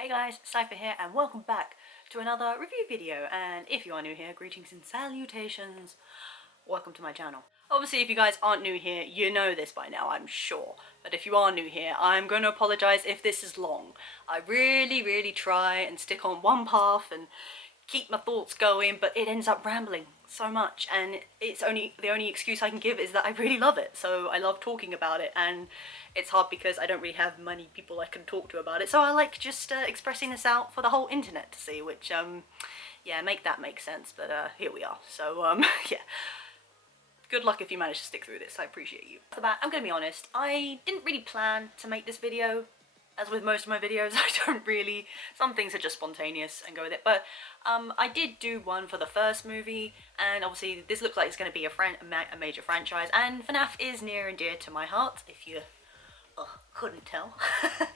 Hey guys, Cypher here and welcome back to another review video, and if you are new here, greetings and salutations, welcome to my channel. Obviously if you guys aren't new here, you know this by now I'm sure, but if you are new here, I'm going to apologise if this is long. I really try and stick on one path and keep my thoughts going, but it ends up rambling so much, and the only excuse I can give is that I really love it. So I love talking about it, and it's hard because I don't really have many people I can talk to about it, so I like just expressing this out for the whole internet to see, which yeah, make that make sense, but here we are. So yeah, good luck if you manage to stick through this, I appreciate you. For that, I'm gonna be honest, I didn't really plan to make this video. As with most of my videos, I don't really, some things are just spontaneous and go with it, but I did do one for the first movie, and obviously this looks like it's going to be a major franchise, and FNAF is near and dear to my heart, if you couldn't tell.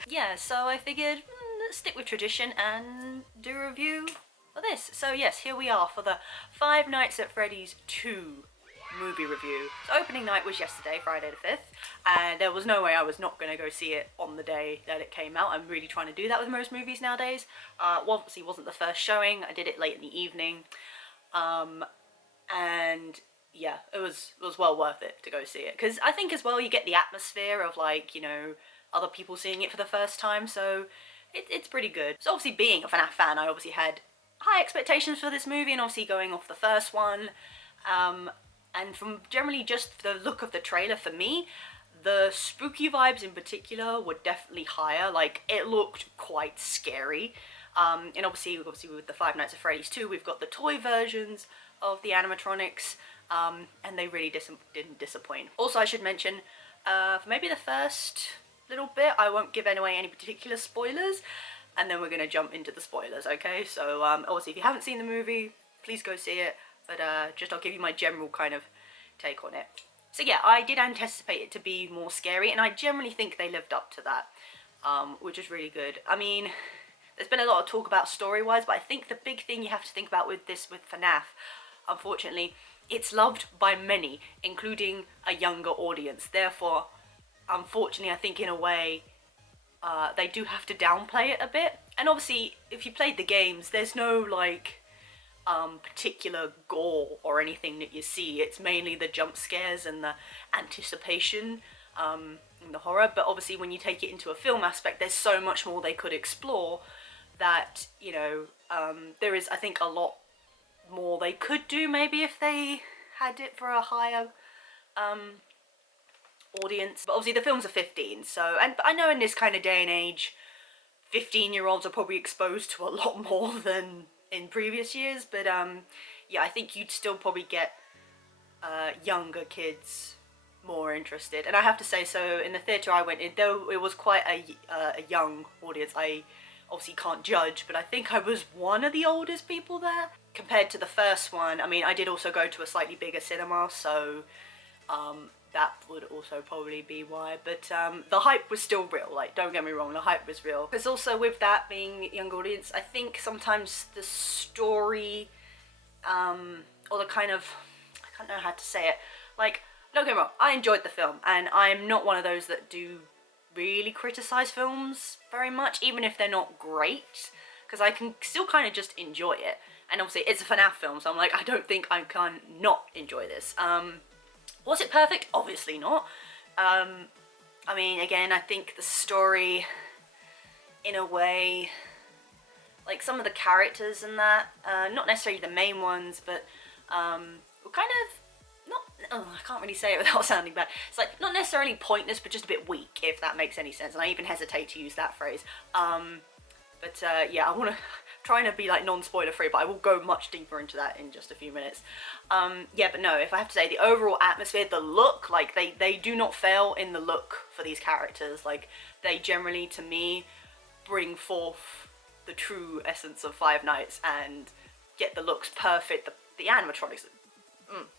Yeah, so I figured, let's stick with tradition and do a review for this. So yes, here we are for the Five Nights at Freddy's 2 movie review. So opening night was yesterday, Friday the 5th, and there was no way I was not going to go see it on the day that it came out. I'm really trying to do that with most movies nowadays. Obviously wasn't the first showing, I did it late in the evening, and yeah, it was well worth it to go see it, because I think as well you get the atmosphere of, like, you know, other people seeing it for the first time, so it's pretty good. So obviously being a FNAF fan, I obviously had high expectations for this movie, and obviously going off the first one, and from generally just the look of the trailer, for me, the spooky vibes in particular were definitely higher. Like, it looked quite scary. And obviously with the Five Nights at Freddy's 2, we've got the toy versions of the animatronics, and they really didn't disappoint. Also, I should mention, for maybe the first little bit, I won't give away any particular spoilers, and then we're going to jump into the spoilers, okay? So, obviously, if you haven't seen the movie, please go see it. But I'll give you my general kind of take on it. So yeah, I did anticipate it to be more scary, and I generally think they lived up to that, which is really good. I mean, there's been a lot of talk about story-wise, but I think the big thing you have to think about with FNAF, unfortunately, it's loved by many, including a younger audience. Therefore, unfortunately, I think in a way, they do have to downplay it a bit. And obviously, if you played the games, there's no, like, particular gore or anything that you see. It's mainly the jump scares and the anticipation and the horror, but obviously when you take it into a film aspect, there's so much more they could explore that, you know, there is, I think, a lot more they could do maybe if they had it for a higher audience. But obviously the films are 15, so, and I know in this kind of day and age 15-year-olds are probably exposed to a lot more than in previous years, but yeah, I think you'd still probably get younger kids more interested. And I have to say, so in the theatre I went in, though it was quite a young audience, I obviously can't judge, but I think I was one of the oldest people there. Compared to the first one, I mean, I did also go to a slightly bigger cinema, so that would also probably be why, but the hype was still real, like, don't get me wrong, the hype was real. Because also with that being a young audience, I think sometimes the story, or the kind of, I don't know how to say it, like, don't get me wrong, I enjoyed the film, and I'm not one of those that do really criticise films very much, even if they're not great, because I can still kind of just enjoy it. And obviously it's a FNAF film, so I'm like, I don't think I can not enjoy this. Was it perfect? Obviously not. I mean, again, I think the story, in a way, like some of the characters in that, not necessarily the main ones, but were kind of, not, oh, I can't really say it without sounding bad. It's like, not necessarily pointless, but just a bit weak, if that makes any sense. And I even hesitate to use that phrase. But yeah, I want to, trying to be like non-spoiler free, but I will go much deeper into that in just a few minutes. Yeah, but no, if I have to say, the overall atmosphere, the look, like they do not fail in the look for these characters. Like, they generally, to me, bring forth the true essence of Five Nights and get the looks perfect. The animatronics,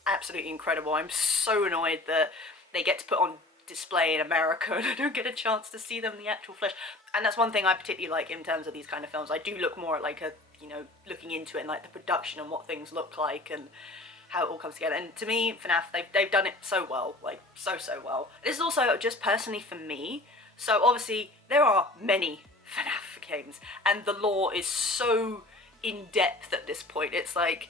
absolutely incredible. I'm so annoyed that they get to put on display in America and I don't get a chance to see them in the actual flesh. And that's one thing I particularly like in terms of these kind of films. I do look more at, like, a, you know, looking into it and like the production and what things look like and how it all comes together. And to me, FNAF, they've done it so well, like so well. This is also just personally for me. So obviously there are many FNAF games, and the lore is so in depth at this point. It's like,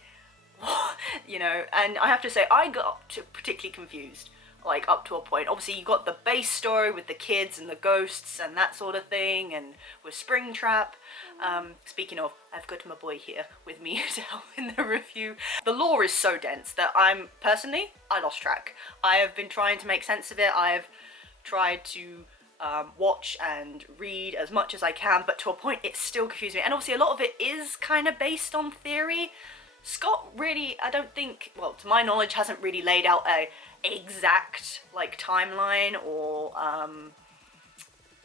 you know, and I have to say I got particularly confused, like up to a point. Obviously you got the base story with the kids and the ghosts and that sort of thing, and with Springtrap. Speaking of, I've got my boy here with me to help in the review. The lore is so dense that I lost track. I have been trying to make sense of it. I've tried to watch and read as much as I can, but to a point it still confuses me. And obviously a lot of it is kind of based on theory. Scott really, I don't think, well, to my knowledge, hasn't really laid out a exact like timeline or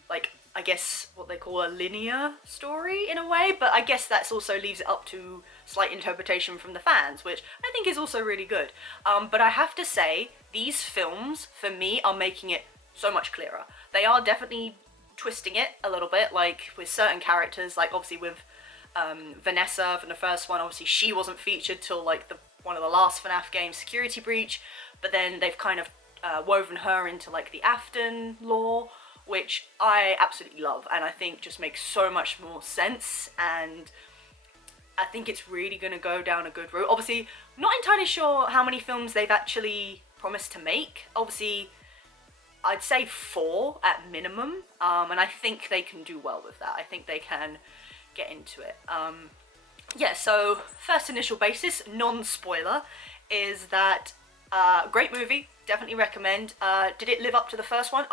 like, I guess what they call a linear story in a way, but I guess that's also leaves it up to slight interpretation from the fans, which I think is also really good. But I have to say, these films for me are making it so much clearer. They are definitely twisting it a little bit, like with certain characters, like obviously with Vanessa from the first one. Obviously she wasn't featured till like one of the last FNAF games, Security Breach, but then they've kind of woven her into like the Afton lore, which I absolutely love, and I think just makes so much more sense, and I think it's really going to go down a good route. Obviously, not entirely sure how many films they've actually promised to make. Obviously, I'd say 4 at minimum, and I think they can do well with that. I think they can get into it. Yeah, so first initial basis, non-spoiler, is that great movie, definitely recommend. Did it live up to the first one?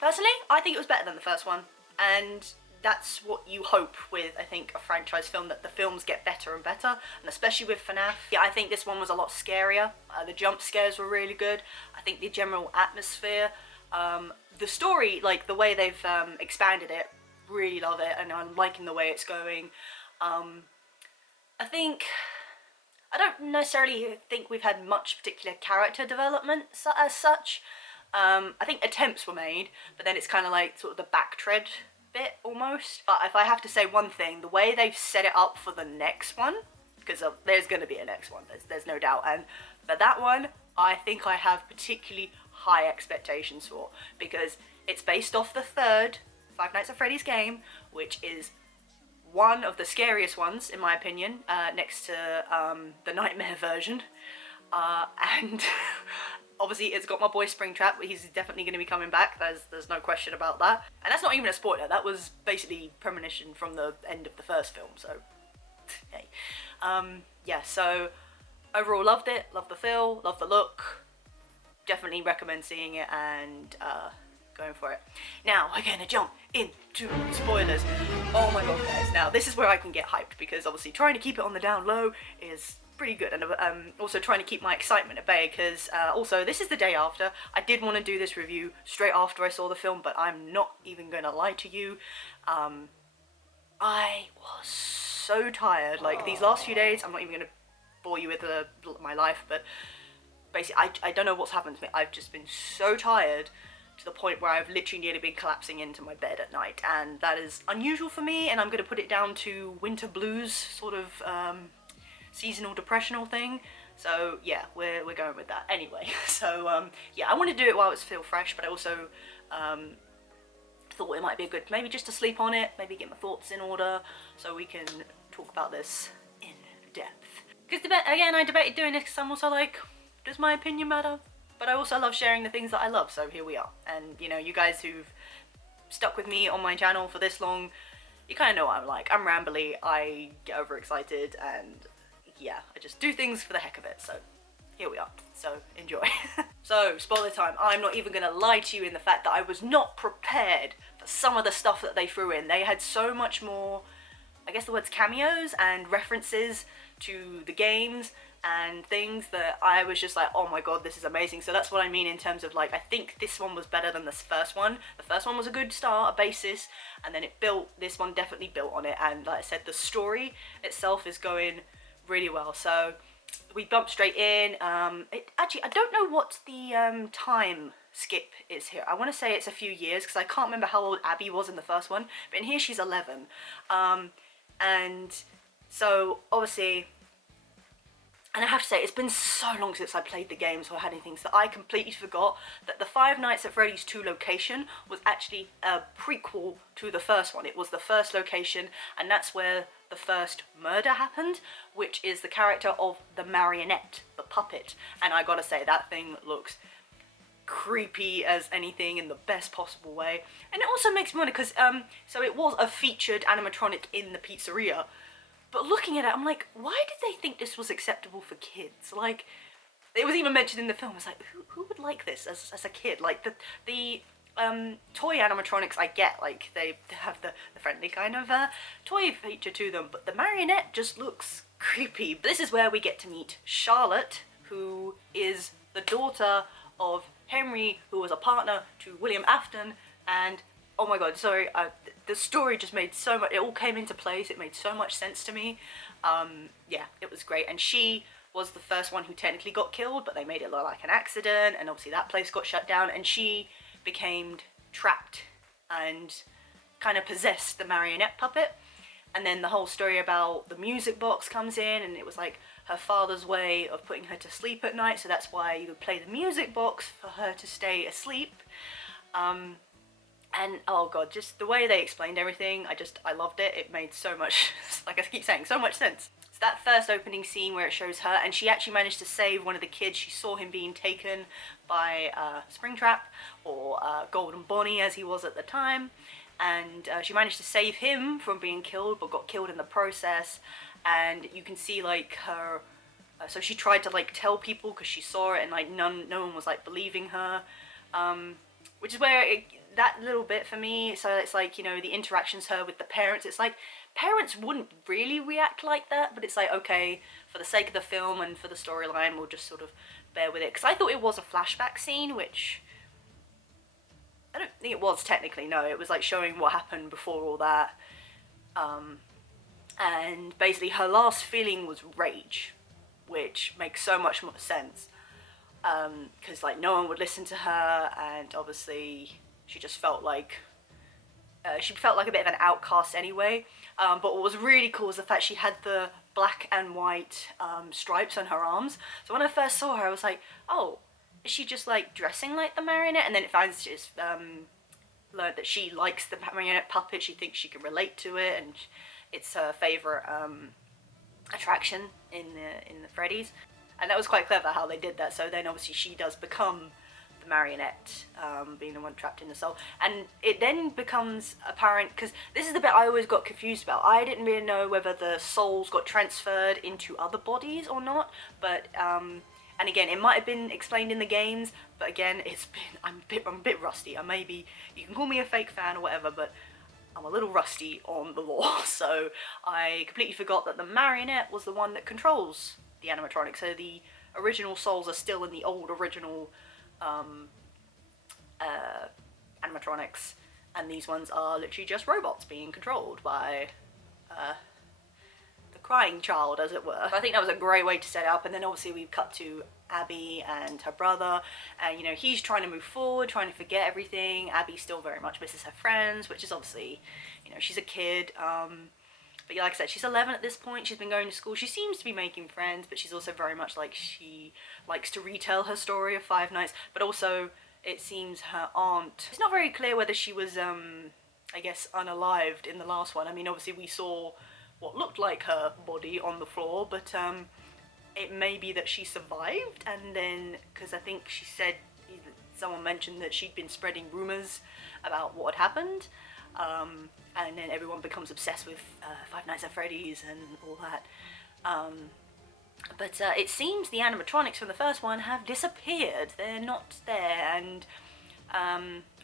Personally, I think it was better than the first one, and that's what you hope with, I think, a franchise film, that the films get better and better, and especially with FNAF. Yeah, I think this one was a lot scarier. The jump scares were really good. I think the general atmosphere, the story, like the way they've expanded it, really love it, and I'm liking the way it's going. I don't necessarily think we've had much particular character development as such. I think attempts were made, but then it's kind of like sort of the backtread bit almost. But if I have to say one thing, the way they've set it up for the next one, because there's going to be a next one, there's no doubt, and for that one, I think I have particularly high expectations for, because it's based off the third Five Nights at Freddy's game, which is one of the scariest ones, in my opinion, next to the Nightmare version, and obviously it's got my boy Springtrap. He's definitely going to be coming back, there's no question about that, and that's not even a spoiler, that was basically premonition from the end of the first film, so hey. Yeah, so overall loved it, loved the feel, loved the look, definitely recommend seeing it and going for it. Now we're gonna jump into spoilers. Oh my god, guys, now this is where I can get hyped, because obviously trying to keep it on the down low is pretty good, and also trying to keep my excitement at bay, because also this is the day after. I did want to do this review straight after I saw the film, but I'm not even gonna lie to you, I was so tired, like these last few days. I'm not even gonna bore you with my life, but basically I don't know what's happened to me. I've just been so tired to the point where I've literally nearly been collapsing into my bed at night, and that is unusual for me, and I'm going to put it down to winter blues, sort of seasonal depressional thing. So yeah, we're going with that anyway. So yeah, I want to do it while it's still fresh, but I also thought it might be a good, maybe just to sleep on it, maybe get my thoughts in order, so we can talk about this in depth. Because again, I debated doing this because I'm also like, does my opinion matter? But I also love sharing the things that I love, so here we are. And you know, you guys who've stuck with me on my channel for this long, you kind of know what I'm like. I'm rambly, I get overexcited, and yeah, I just do things for the heck of it, so here we are. So enjoy. So, spoiler time. I'm not even gonna lie to you in the fact that I was not prepared for some of the stuff that they threw in. They had so much more, I guess the word's cameos and references to the games and things, that I was just like, oh my god, this is amazing. So that's what I mean in terms of like, I think this one was better than the first one. The first one was a good start, a basis, and then this one definitely built on it, and like I said, the story itself is going really well. So we bumped straight in. Actually, I don't know what the time skip is here. I want to say it's a few years, because I can't remember how old Abby was in the first one, but in here she's 11. And so obviously And I have to say, it's been so long since I played the game, so I had anything, so I completely forgot that the Five Nights at Freddy's 2 location was actually a prequel to the first one. It was the first location, and that's where the first murder happened, which is the character of the marionette, the puppet. And I gotta say, that thing looks creepy as anything in the best possible way. And it also makes me wonder, because so it was a featured animatronic in the pizzeria, but looking at it, I'm like, why did they think this was acceptable for kids? Like, it was even mentioned in the film. It's like, who would like this as a kid? Like, the toy animatronics I get, like, they have the friendly kind of toy feature to them, but the marionette just looks creepy. This is where we get to meet Charlotte, who is the daughter of Henry, who was a partner to William Afton, and oh my god, sorry, the story just made so much, it all came into place, it made so much sense to me. Yeah, it was great, and she was the first one who technically got killed, but they made it look like an accident, and obviously that place got shut down, and she became trapped and kind of possessed the marionette puppet. And then the whole story about the music box comes in, and it was like her father's way of putting her to sleep at night, so that's why you would play the music box for her to stay asleep. And oh god, just the way they explained everything, I loved it. It made so much, like I keep saying, so much sense. It's that first opening scene where it shows her, and she actually managed to save one of the kids. She saw him being taken by Springtrap, or Golden Bonnie as he was at the time, and she managed to save him from being killed, but got killed in the process. And you can see like her, so she tried to like tell people because she saw it, and like no one was like believing her, which is where that little bit for me, so it's like, you know, the interactions her with the parents, it's like, parents wouldn't really react like that, but it's like, okay, for the sake of the film and for the storyline, we'll just sort of bear with it, because I thought it was a flashback scene, which I don't think it was technically, no, it was like showing what happened before all that, and basically her last feeling was rage, which makes so much more sense, because like no one would listen to her, and obviously she just felt like a bit of an outcast anyway. But what was really cool was the fact she had the black and white stripes on her arms. So when I first saw her, I was like, oh, is she just like dressing like the marionette? And then it finds just learned that she likes the marionette puppet. She thinks she can relate to it, and it's her favorite attraction in the Freddy's. And that was quite clever how they did that. So then obviously she does become the marionette, being the one trapped in the soul, and it then becomes apparent, because this is the bit I always got confused about. I didn't really know whether the souls got transferred into other bodies or not, but and again, it might have been explained in the games, but again, I'm a bit rusty. Maybe you can call me a fake fan or whatever, but I'm a little rusty on the lore, so I completely forgot that the marionette was the one that controls the animatronic. So the original souls are still in the old original animatronics, and these ones are literally just robots being controlled by the crying child, as it were. I think that was a great way to set it up. And then obviously we cut to Abby and her brother, and you know, he's trying to move forward, trying to forget everything. Abby still very much misses her friends, which is obviously, you know, she's a kid, but yeah, like I said, she's 11 at this point. She's been going to school. She seems to be making friends, but she's also very much like, she likes to retell her story of Five Nights, but also it seems her aunt, it's not very clear whether she was I guess unalived in the last one. I mean, obviously we saw what looked like her body on the floor, but it may be that she survived, and then, because I think she said, someone mentioned that she'd been spreading rumors about what had happened, and then everyone becomes obsessed with Five Nights at Freddy's and all that. But it seems the animatronics from the first one have disappeared. They're not there, and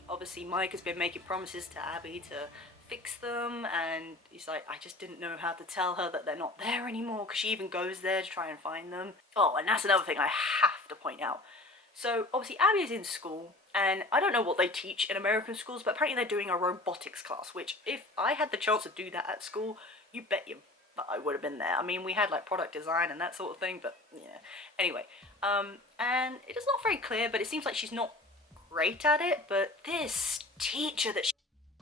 obviously Mike has been making promises to Abby to fix them, and he's like, I just didn't know how to tell her that they're not there anymore, because she even goes there to try and find them. Oh, and that's another thing I have to point out. So obviously Abby is in school, and I don't know what they teach in American schools, but apparently they're doing a robotics class, which if I had the chance to do that at school, you bet you I would have been there. I mean, we had like product design and that sort of thing, but yeah. Anyway, and it is not very clear, but it seems like she's not great at it, but this teacher that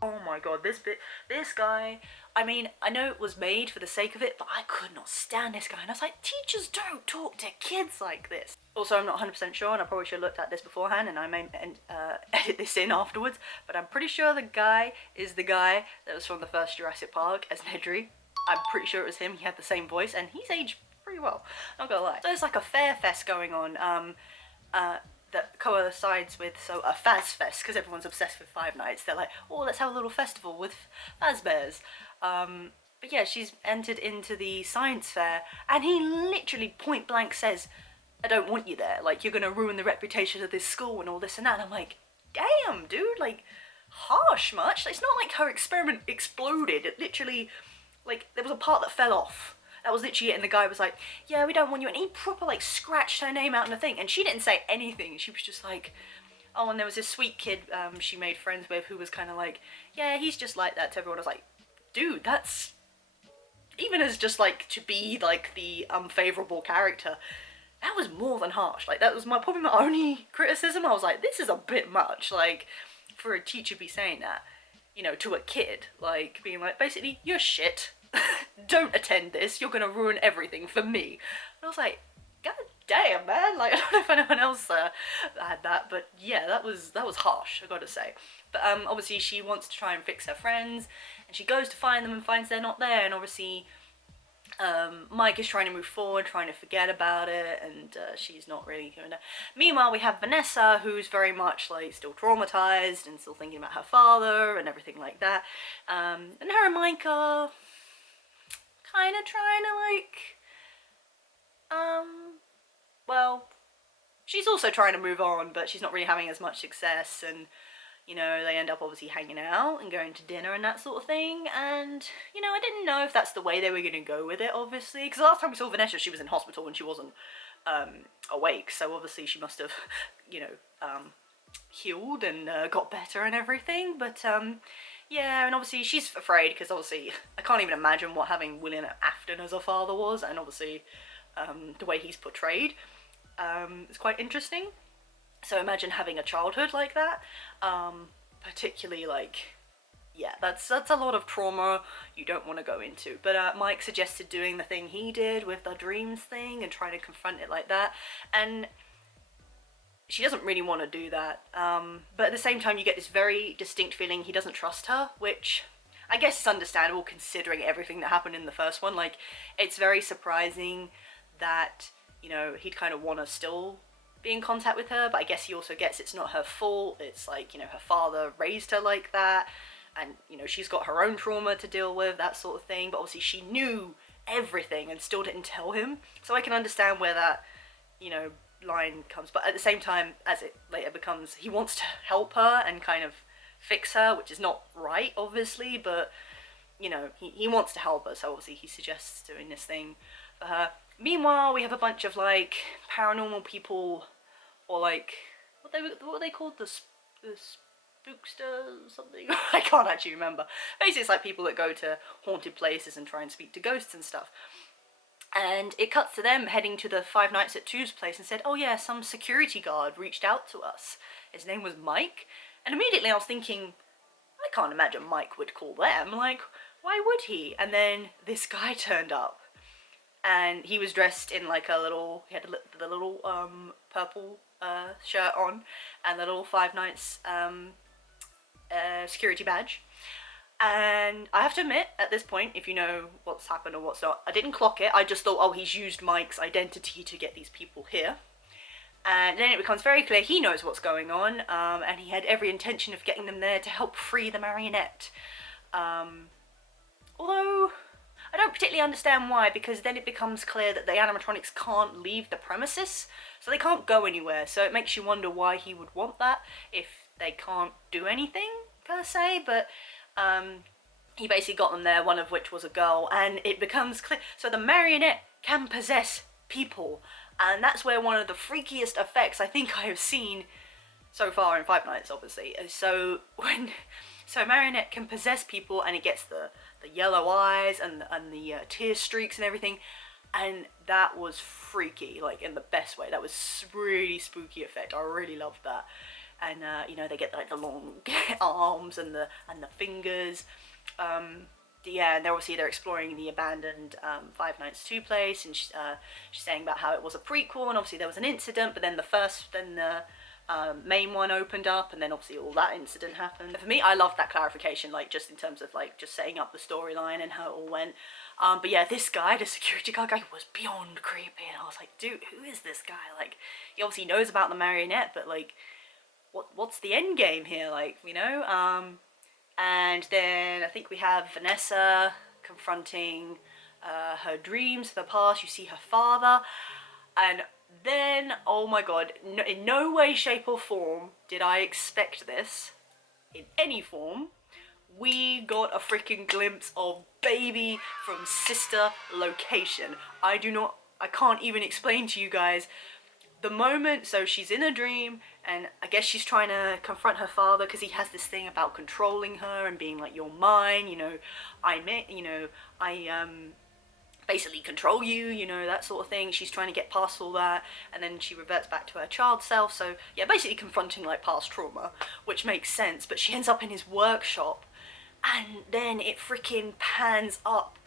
Oh my god, this guy, I mean, I know it was made for the sake of it, but I could not stand this guy. And I was like, teachers don't talk to kids like this. Also, I'm not 100% sure, and I probably should have looked at this beforehand, and I may edit this in afterwards, but I'm pretty sure the guy is the guy that was from the first Jurassic Park as ●𝕗𝓷. I'm pretty sure it was him. He had the same voice, and he's aged pretty well, not gonna lie. So there's like a fair fest going on, that coincides with, so a Faz Fest, because everyone's obsessed with Five Nights. They're like, oh, let's have a little festival with Fazbears. But yeah, she's entered into the science fair, and he literally point blank says, I don't want you there, like, you're gonna ruin the reputation of this school and all this and that. And I'm like, damn, dude, like, harsh much? It's not like her experiment exploded. It literally, like, there was a part that fell off. That was literally it, and the guy was like, yeah, we don't want you, and he proper, like, scratched her name out in the thing, and she didn't say anything. She was just like, oh, and there was this sweet kid she made friends with who was kind of like, yeah, he's just like that to everyone. I was like, dude, that's, even as just, like, to be, like, the unfavourable character, that was more than harsh. Like, that was probably my only criticism. I was like, this is a bit much, like, for a teacher to be saying that, you know, to a kid, like, being like, basically, you're shit. Don't attend this, you're gonna ruin everything for me. And I was like, god damn, man, like, I don't know if anyone else had that, but yeah, that was harsh, I gotta say. But obviously she wants to try and fix her friends, and she goes to find them and finds they're not there, and obviously Mike is trying to move forward, trying to forget about it, and she's not really doing that. Meanwhile, we have Vanessa, who's very much, like, still traumatized and still thinking about her father and everything like that. And her and Mike are kind of trying to, like, well, she's also trying to move on, but she's not really having as much success, and, you know, they end up obviously hanging out and going to dinner and that sort of thing, and, you know, I didn't know if that's the way they were going to go with it, obviously, because last time we saw Vanessa, she was in hospital and she wasn't, awake, so obviously she must have, you know, healed and got better and everything, but, yeah, and obviously she's afraid, because obviously I can't even imagine what having William Afton as a father was, and obviously the way he's portrayed is quite interesting. So imagine having a childhood like that, particularly, like, yeah, that's a lot of trauma you don't want to go into. But Mike suggested doing the thing he did with the dreams thing and trying to confront it like that, and she doesn't really want to do that, but at the same time you get this very distinct feeling he doesn't trust her, which I guess is understandable considering everything that happened in the first one. Like, it's very surprising that, you know, he'd kind of want to still be in contact with her, but I guess he also gets it's not her fault. It's like, you know, her father raised her like that, and, you know, she's got her own trauma to deal with, that sort of thing, but obviously she knew everything and still didn't tell him, so I can understand where that, you know, line comes. But at the same time, as it later becomes, he wants to help her and kind of fix her, which is not right, obviously, but, you know, he wants to help her, so obviously he suggests doing this thing for her. Meanwhile, we have a bunch of, like, paranormal people, or, like, what are they called, the spookster something? I can't actually remember. Basically, it's like people that go to haunted places and try and speak to ghosts and stuff. And it cuts to them heading to the Five Nights at ●𝕗's place and said, oh yeah, some security guard reached out to us. His name was Mike. And immediately I was thinking, I can't imagine Mike would call them. Like, why would he? And then this guy turned up. And he was dressed in, like, a little, he had the little purple shirt on and the little Five Nights security badge. And I have to admit, at this point, if you know what's happened or what's not, I didn't clock it. I just thought, oh, he's used Mike's identity to get these people here. And then it becomes very clear he knows what's going on, and he had every intention of getting them there to help free the marionette. Although, I don't particularly understand why, because then it becomes clear that the animatronics can't leave the premises, so they can't go anywhere, so it makes you wonder why he would want that if they can't do anything, per se, but he basically got them there, one of which was a girl, and it becomes clear. So the marionette can possess people, and that's where one of the freakiest effects I think I have seen so far in Five Nights, obviously. So marionette can possess people, and it gets the yellow eyes and the tear streaks and everything, and that was freaky, like, in the best way. That was really spooky effect. I really loved that. and you know, they get like the long arms and the fingers. Yeah, and they're exploring the abandoned Five Nights 2 place, and she's saying about how it was a prequel, and obviously there was an incident, but then the main one opened up, and then obviously all that incident happened. And for me, I loved that clarification, like just in terms of like just setting up the storyline and how it all went. But yeah, this guy, the security guard guy, was beyond creepy, and I was like, dude, who is this guy? Like, he obviously knows about the marionette, but like, what's the end game here? Like, you know. And then I think we have Vanessa confronting her dreams, the past. You see her father, and then, oh my god, no, in no way, shape or form did I expect this, in any form. We got a freaking glimpse of Baby from Sister Location. I can't even explain to you guys the moment. So she's in a dream, and I guess she's trying to confront her father because he has this thing about controlling her and being like, you're mine, you know, I basically control you, you know, that sort of thing. She's trying to get past all that, and then she reverts back to her child self. So yeah, basically confronting like past trauma, which makes sense. But she ends up in his workshop, and then it freaking pans up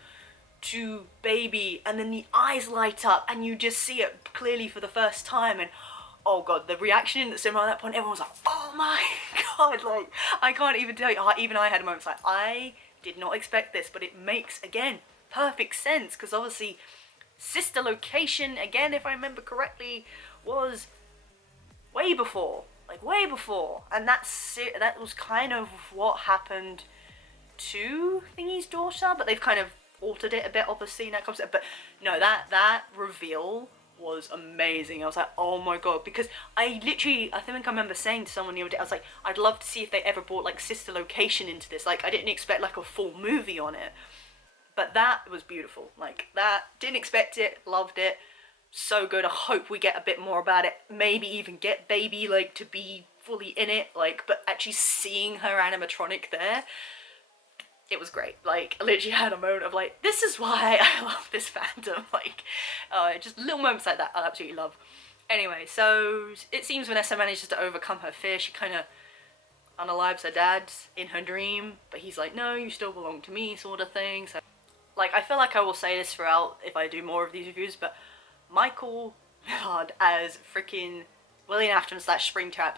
to Baby, and then the eyes light up, and you just see it clearly for the first time. And oh god, the reaction in the cinema at that point, everyone was like, oh my god, like, I can't even tell you, even I had moments like, I did not expect this, but it makes, again, perfect sense, because obviously Sister Location, again, if I remember correctly, was way before, and that was kind of what happened to Thingy's daughter, but they've kind of altered it a bit, obviously, in that concept. But no, that reveal was amazing. I was like, oh my god, because I think I remember saying to someone the other day, I was like, I'd love to see if they ever brought like Sister Location into this. Like, I didn't expect like a full movie on it, but that was beautiful. Like, that, didn't expect it, loved it, so good. I hope we get a bit more about it, maybe even get Baby like to be fully in it, like, but actually seeing her animatronic there, it was great. Like, I literally had a moment of like, this is why I love this fandom. Like, just little moments like that I absolutely love. Anyway, so it seems Vanessa manages to overcome her fear. She kind of unalives her dad in her dream, but he's like, no, you still belong to me, sort of thing. So, like, I feel like I will say this throughout if I do more of these reviews, but Michael Millard as freaking William Afton / Springtrap,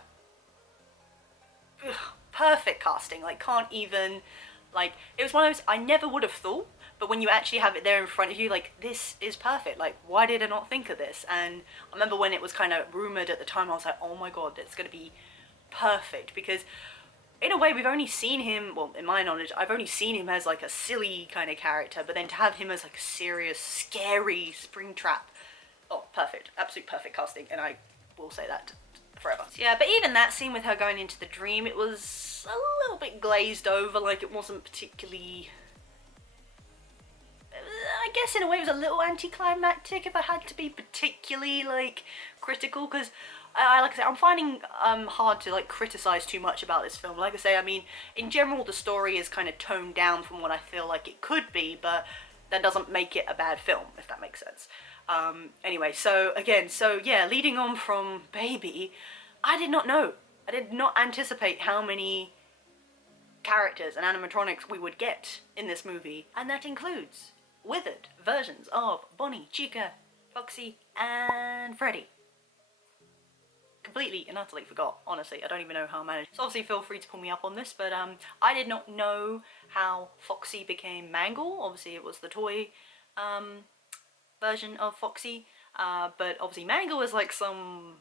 perfect casting. Like, can't even, like, it was one of those I never would have thought, but when you actually have it there in front of you, like, this is perfect. Like, why did I not think of this? And I remember when it was kind of rumoured at the time, I was like, oh my god, it's going to be perfect, because in a way we've only seen him, well, in my knowledge, I've only seen him as like a silly kind of character, but then to have him as like a serious, scary Springtrap, oh, perfect, absolute perfect casting, and I will say that forever. So yeah, but even that scene with her going into the dream, it was a little bit glazed over. Like, it wasn't particularly, I guess in a way it was a little anticlimactic, if I had to be particularly like critical, because like I say, I'm finding hard to like criticize too much about this film. Like I say, I mean, in general the story is kind of toned down from what I feel like it could be, but that doesn't make it a bad film, if that makes sense. Anyway, so yeah, leading on from Baby, I did not anticipate how many characters and animatronics we would get in this movie, and that includes withered versions of Bonnie, Chica, Foxy, and Freddy. Completely and utterly forgot, honestly. I don't even know how I managed. So obviously feel free to pull me up on this, but I did not know how Foxy became Mangle. Obviously it was the toy version of Foxy, but obviously Mangle was like some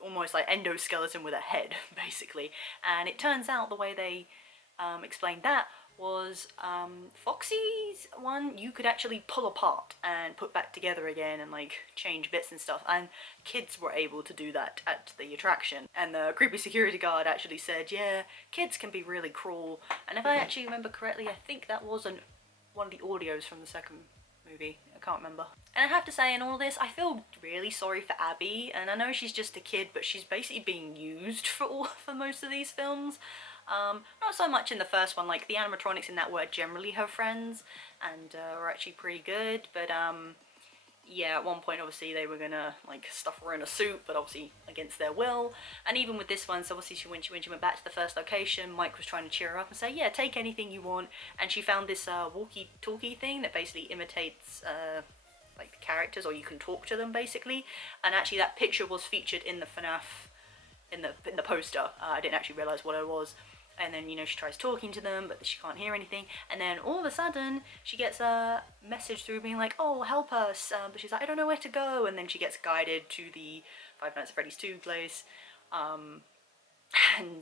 almost like endoskeleton with a head, basically. And it turns out the way they explained that was Foxy's one you could actually pull apart and put back together again and like change bits and stuff, and kids were able to do that at the attraction. And the creepy security guard actually said, yeah, kids can be really cruel. And if I actually remember correctly, I think that was one of the audios from the second movie, I can't remember. And I have to say, in all this, I feel really sorry for Abby, and I know she's just a kid, but she's basically being used for most of these films. Not so much in the first one. Like, the animatronics in that were generally her friends, and were actually pretty good, but yeah, at one point obviously they were gonna like stuff her in a suit, but obviously against their will. And even with this one, so obviously when she went back to the first location, Mike was trying to cheer her up and say, yeah, take anything you want. And she found this walkie-talkie thing that basically imitates like the characters, or you can talk to them basically. And actually that picture was featured in the FNAF in the poster. I didn't actually realize what it was. And then, you know, she tries talking to them, but she can't hear anything. And then all of a sudden, she gets a message through being like, oh, help us. But she's like, I don't know where to go. And then she gets guided to the Five Nights at Freddy's 2 place. And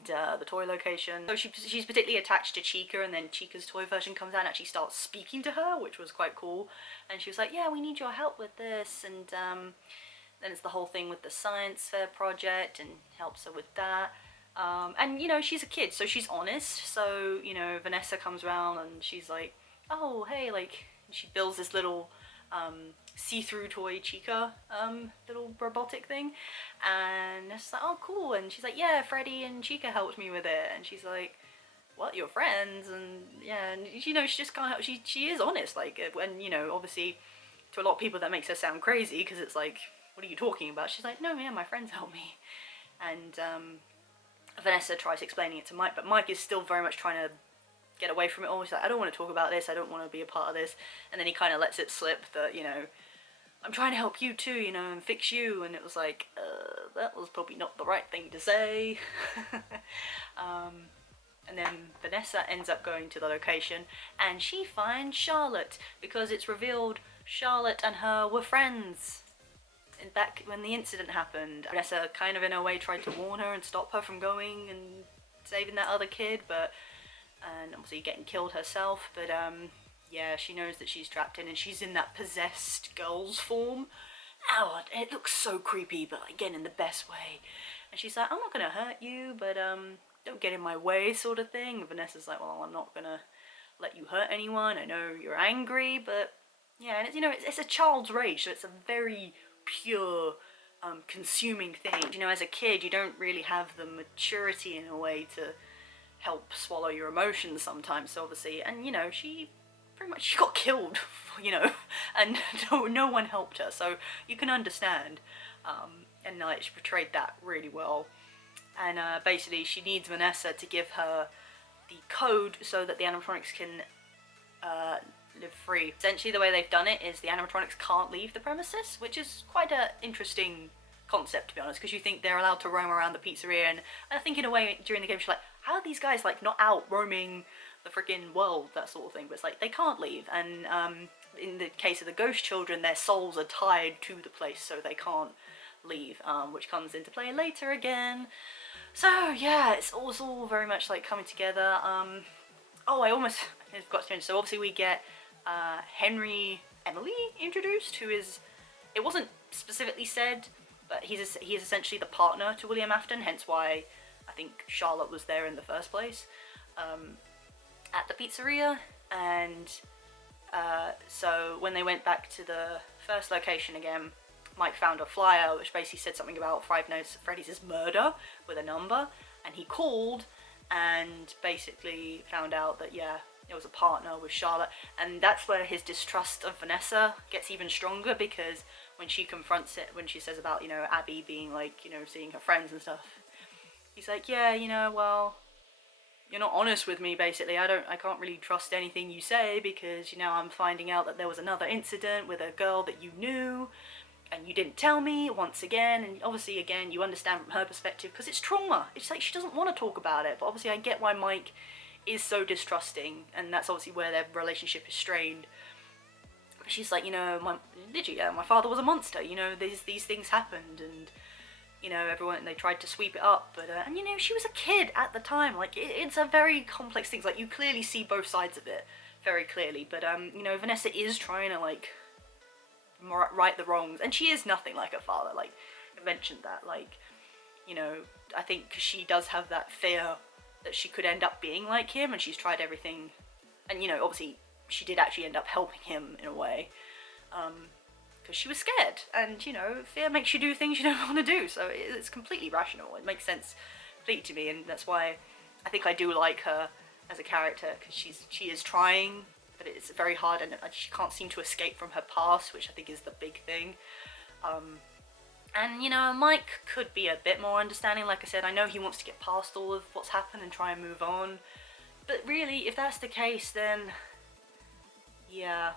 the toy location. So she's particularly attached to Chica, and then Chica's toy version comes out and actually starts speaking to her, which was quite cool. And she was like, yeah, we need your help with this. And then it's the whole thing with the science fair project, and helps her with that. And, you know, she's a kid, so she's honest. So, you know, Vanessa comes around and she's like, oh, hey, like, she builds this little see-through toy Chica little robotic thing. And it's like, oh, cool. And she's like, yeah, Freddy and Chica helped me with it. And she's like, what, you're friends? And, yeah, and, you know, she just can't help. She is honest, like, and, you know, obviously, to a lot of people that makes her sound crazy, because it's like, what are you talking about? She's like, no, yeah, my friends helped me. And, Vanessa tries explaining it to Mike, but Mike is still very much trying to get away from it all. He's like, I don't want to talk about this, I don't want to be a part of this. And then he kind of lets it slip that, you know, I'm trying to help you too, you know, and fix you. And it was like, that was probably not the right thing to say. And then Vanessa ends up going to the location, and she finds Charlotte, because it's revealed Charlotte and her were friends. And back when the incident happened, Vanessa kind of in a way tried to warn her and stop her from going and saving that other kid, and obviously getting killed herself. But yeah, she knows that she's trapped in, and she's in that possessed girl's form. Oh, it looks so creepy, but again in the best way. And she's like, I'm not gonna hurt you, but don't get in my way, sort of thing. And Vanessa's like, well, I'm not gonna let you hurt anyone. I know you're angry, but yeah, and it's, you know, it's a child's rage, so it's a very pure consuming thing. You know, as a kid you don't really have the maturity in a way to help swallow your emotions sometimes, so obviously, and you know, she got killed, you know, and no one helped her, so you can understand. And like, she portrayed that really well. And basically she needs Vanessa to give her the code so that the animatronics can live free. Essentially the way they've done it is the animatronics can't leave the premises, which is quite an interesting concept, to be honest, because you think they're allowed to roam around the pizzeria, and I think in a way during the game she's like, how are these guys like not out roaming the freaking world, that sort of thing. But it's like, they can't leave, and in the case of the ghost children, their souls are tied to the place, so they can't leave, which comes into play later again. So yeah, it's all very much like coming together. Oh, I forgot to mention, so obviously we get Henry Emily introduced, who is, it wasn't specifically said, but he is essentially the partner to William Afton, hence why I think Charlotte was there in the first place, at the pizzeria. And so when they went back to the first location again, Mike found a flyer which basically said something about Five Nights at Freddy's murder with a number, and he called and basically found out that, yeah, it was a partner with Charlotte. And that's where his distrust of Vanessa gets even stronger, because when she confronts it, when she says about, you know, Abby being like, you know, seeing her friends and stuff, he's like, yeah, you know, well, you're not honest with me, basically. I can't really trust anything you say, because, you know, I'm finding out that there was another incident with a girl that you knew and you didn't tell me once again. And obviously, again, you understand from her perspective, because it's trauma. It's like she doesn't want to talk about it, but obviously I get why Mike is so distrusting, and that's obviously where their relationship is strained. But she's like, you know, my father was a monster, you know, these things happened, and, you know, they tried to sweep it up, but, and, you know, she was a kid at the time, like, it's a very complex thing, like, you clearly see both sides of it, very clearly, but, you know, Vanessa is trying to, like, right the wrongs, and she is nothing like her father, like, I mentioned that, like, you know, I think she does have that fear that she could end up being like him, and she's tried everything, and, you know, obviously, she did actually end up helping him in a way, because she was scared, and, you know, fear makes you do things you don't want to do, so it's completely rational. It makes sense completely to me, and that's why I think I do like her as a character, because she is trying, but but it's very hard, and she can't seem to escape from her past, which I think is the big thing. And, you know, Mike could be a bit more understanding. Like I said, I know he wants to get past all of what's happened and try and move on. But really, if that's the case, then, yeah.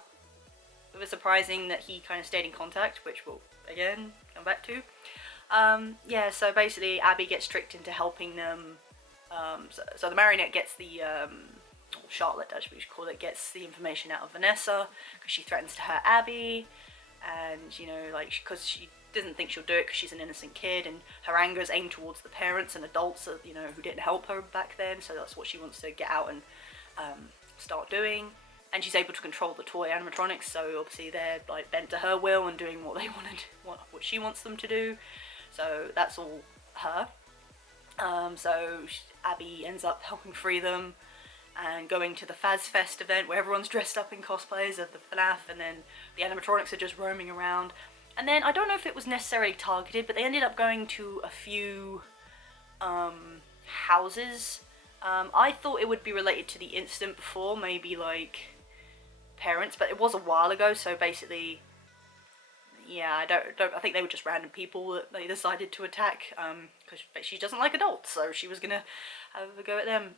It was surprising that he kind of stayed in contact, which we'll, again, come back to. Yeah, so basically, Abby gets tricked into helping them. So the marionette gets the, Charlotte, as we should call it, gets the information out of Vanessa, because she threatens to hurt Abby. And, you know, like, because she doesn't think she'll do it because she's an innocent kid, and her anger is aimed towards the parents and adults, you know, who didn't help her back then, so that's what she wants to get out and start doing. And she's able to control the toy animatronics, so obviously they're like bent to her will and doing what they what she wants them to do. So that's all her. So Abby ends up helping free them and going to the FazFest event where everyone's dressed up in cosplays of the FNAF, and then the animatronics are just roaming around. And then, I don't know if it was necessarily targeted, but they ended up going to a few houses. I thought it would be related to the incident before, maybe like parents, but it was a while ago, so basically, yeah, I think they were just random people that they decided to attack, because she doesn't like adults, so she was gonna have a go at them.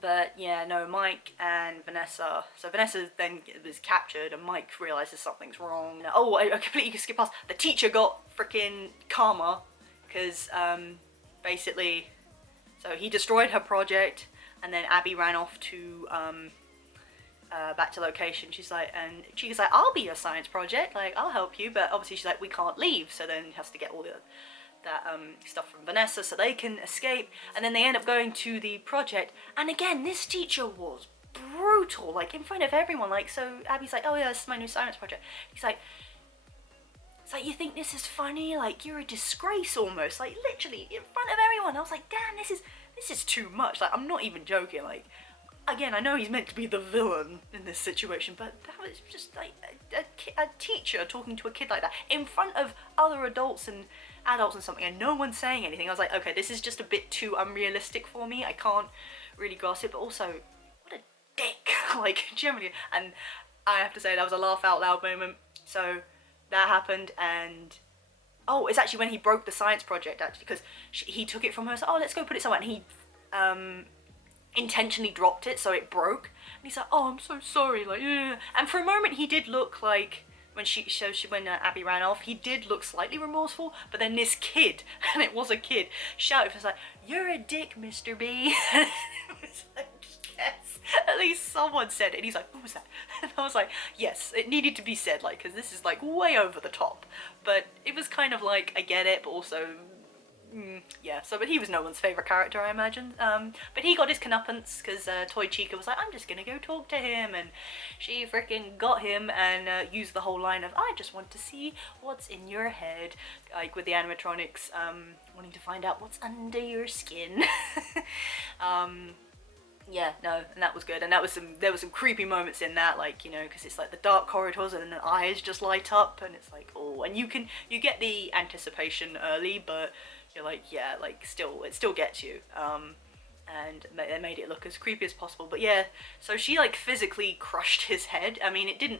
But yeah, no, Mike and Vanessa. So Vanessa then was captured, and Mike realizes something's wrong. Oh, I completely skipped past. The teacher got freaking karma, because basically, so he destroyed her project, and then Abby ran off to back to location. She's like, I'll be your science project. Like, I'll help you, but obviously she's like, we can't leave. So then he has to get all that stuff from Vanessa so they can escape, and then they end up going to the project, and again this teacher was brutal, like in front of everyone. Like, so Abby's like, oh yeah, this is my new science project. He's like, it's like, you think this is funny? Like, you're a disgrace almost, like literally in front of everyone. I was like, damn, this is too much. Like, I'm not even joking. Like, again, I know he's meant to be the villain in this situation, but that was just like a teacher talking to a kid like that in front of other adults and something, and no one's saying anything. I was like, okay, this is just a bit too unrealistic for me. I can't really grasp it, but also, what a dick. Like, generally. And I have to say, that was a laugh out loud moment. So that happened, and oh, it's actually when he broke the science project, actually, because he took it from her, so, oh, let's go put it somewhere, and he intentionally dropped it, so it broke, and he's like, oh, I'm so sorry, like, yeah. And for a moment he did look like, when when Abby ran off, he did look slightly remorseful, but then this kid, and it was a kid, shouted, it was like, you're a dick, Mr. B. And it was like, yes, at least someone said it. And he's like, what was that? And I was like, yes, it needed to be said, like, because this is like way over the top. But it was kind of like, I get it, but also, yeah, so, but he was no one's favourite character, I imagine. But he got his comeuppance, because Toy Chica was like, I'm just gonna go talk to him, and she freaking got him, and used the whole line of, I just want to see what's in your head, like with the animatronics, wanting to find out what's under your skin. Yeah, no, and that was good, and there was some creepy moments in that, like, you know, because it's like the dark corridors and the eyes just light up, and it's like, oh, and you get the anticipation early, but you're like, yeah, like, it still gets you, and they made it look as creepy as possible. But yeah, so she like physically crushed his head. I mean, it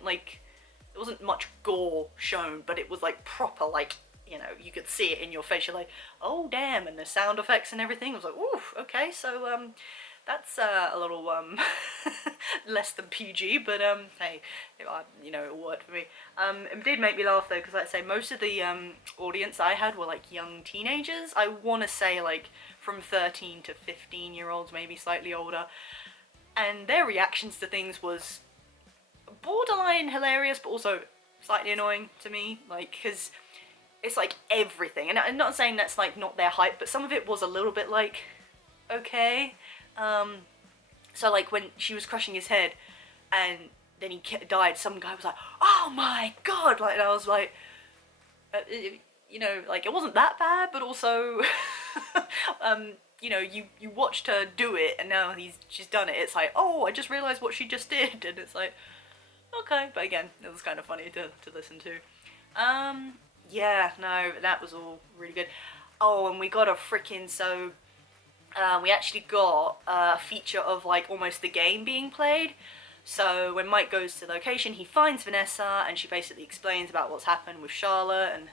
wasn't much gore shown, but it was like proper, like, you know, you could see it in your face. You're like, oh damn, and the sound effects and everything. I was like, ooh, okay, so that's a little less than PG, but hey, you know, it worked for me. It did make me laugh though, because like I say, most of the audience I had were like young teenagers. I want to say like from 13 to 15-year-olds, maybe slightly older, and their reactions to things was borderline hilarious, but also slightly annoying to me, like, because it's like everything, and I'm not saying that's like not their hype, but some of it was a little bit like, okay. So like when she was crushing his head and then he died, some guy was like, oh my god, like, and I was like, you know, like, it wasn't that bad, but also, you know, you watched her do it, and now she's done it, it's like, oh, I just realised what she just did, and it's like, okay, but again, it was kind of funny to listen to. Yeah, no, that was all really good. Oh, and we got a freaking, we actually got a feature of like almost the game being played. So when Mike goes to the location, he finds Vanessa, and she basically explains about what's happened with Charlotte and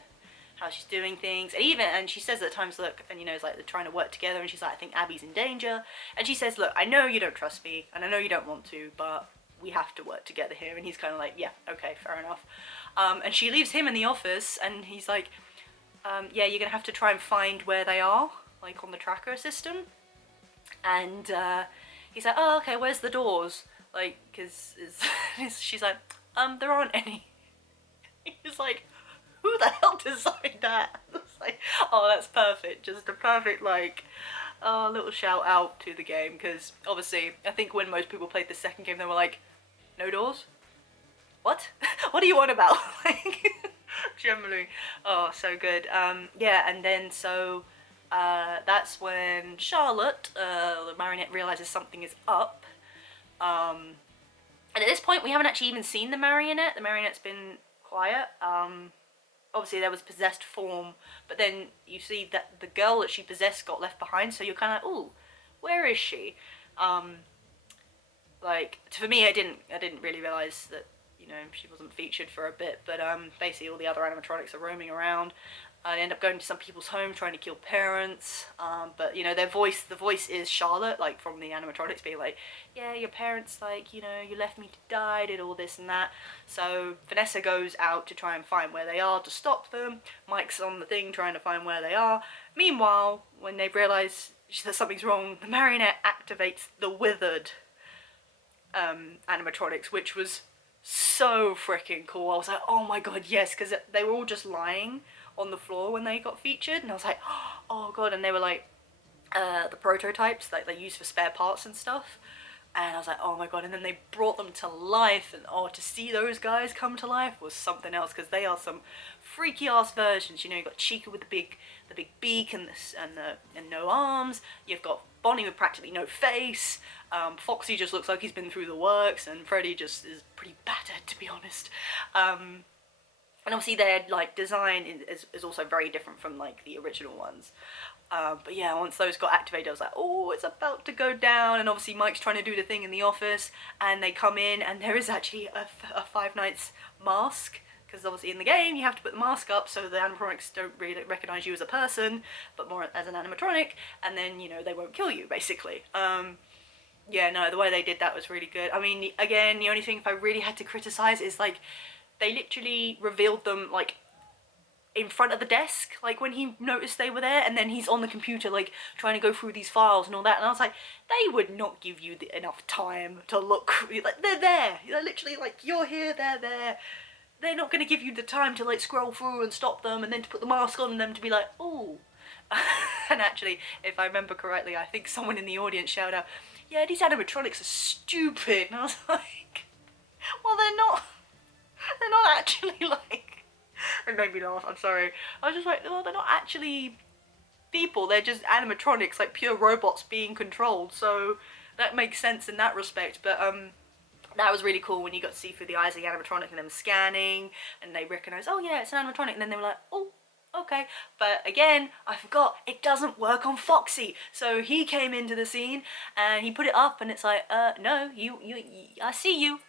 how she's doing things, and she says at times, look, and it's like they're trying to work together, and she's like, I think Abby's in danger, and she says, look, I know you don't trust me, and I know you don't want to, but we have to work together here. And he's kind of like, yeah, okay, fair enough. And she leaves him in the office, and he's like, yeah, you're gonna have to try and find where they are, like on the tracker system. And he's like, oh, okay, where's the doors? Like, cause she's like, there aren't any. He's like, who the hell designed that? It's like, oh, that's perfect. Just a perfect, like, little shout out to the game, because obviously I think when most people played the second game, they were like, no doors? What? What do you want about? Like, generally, oh, so good. Yeah, and then so that's when Charlotte, the marionette, realizes something is up. And at this point, we haven't actually even seen the marionette. The marionette's been quiet. Obviously there was possessed form, but then you see that the girl that she possessed got left behind, so you're kind of like, ooh, where is she? Like, for me, I didn't really realise that, she wasn't featured for a bit, but basically all the other animatronics are roaming around. They end up going to some people's home trying to kill parents, but the voice is Charlotte, like from the animatronics, being like, yeah, your parents, like, you left me to die, did all this and that. So Vanessa goes out to try and find where they are to stop them. Mike's on the thing trying to find where they are. Meanwhile, when they realise that something's wrong, the marionette activates the withered animatronics, which was so freaking cool. I was like, oh my god, yes, because they were all just lying on the floor when they got featured, and I was like, oh god, and they were like the prototypes that they use for spare parts and stuff, and I was like, oh my god, and then they brought them to life, and to see those guys come to life was something else, because they are some freaky ass versions. You got Chica with the big beak and no arms. You've got Bonnie with practically no face. Foxy just looks like he's been through the works, and Freddy just is pretty battered, to be honest. And obviously their like design is also very different from like the original ones. But yeah, once those got activated, I was like, oh, it's about to go down. And obviously Mike's trying to do the thing in the office, and they come in, and there is actually a Five Nights mask, because obviously in the game you have to put the mask up so the animatronics don't really recognize you as a person, but more as an animatronic, and then they won't kill you, basically. Yeah, no, the way they did that was really good. I mean, again, the only thing if I really had to criticize is like they literally revealed them like in front of the desk, like when he noticed they were there, and then he's on the computer like trying to go through these files and all that, and I was like, they would not give you enough time to look. Like, they're there, they're literally like, you're here, they're there. They're not going to give you the time to like scroll through and stop them, and then to put the mask on them to be like, oh. And actually, if I remember correctly, I think someone in the audience shouted out, yeah, these animatronics are stupid. And I was like, well, they're not actually like, it made me laugh, I'm sorry. I was just like, well, they're not actually people, they're just animatronics, like pure robots being controlled, so that makes sense in that respect. But that was really cool when you got to see through the eyes of the animatronic and them scanning, and they recognise, oh yeah, it's an animatronic, and then they were like, oh, okay. But again, I forgot, it doesn't work on Foxy. So he came into the scene and he put it up, and it's like, no, you I see you.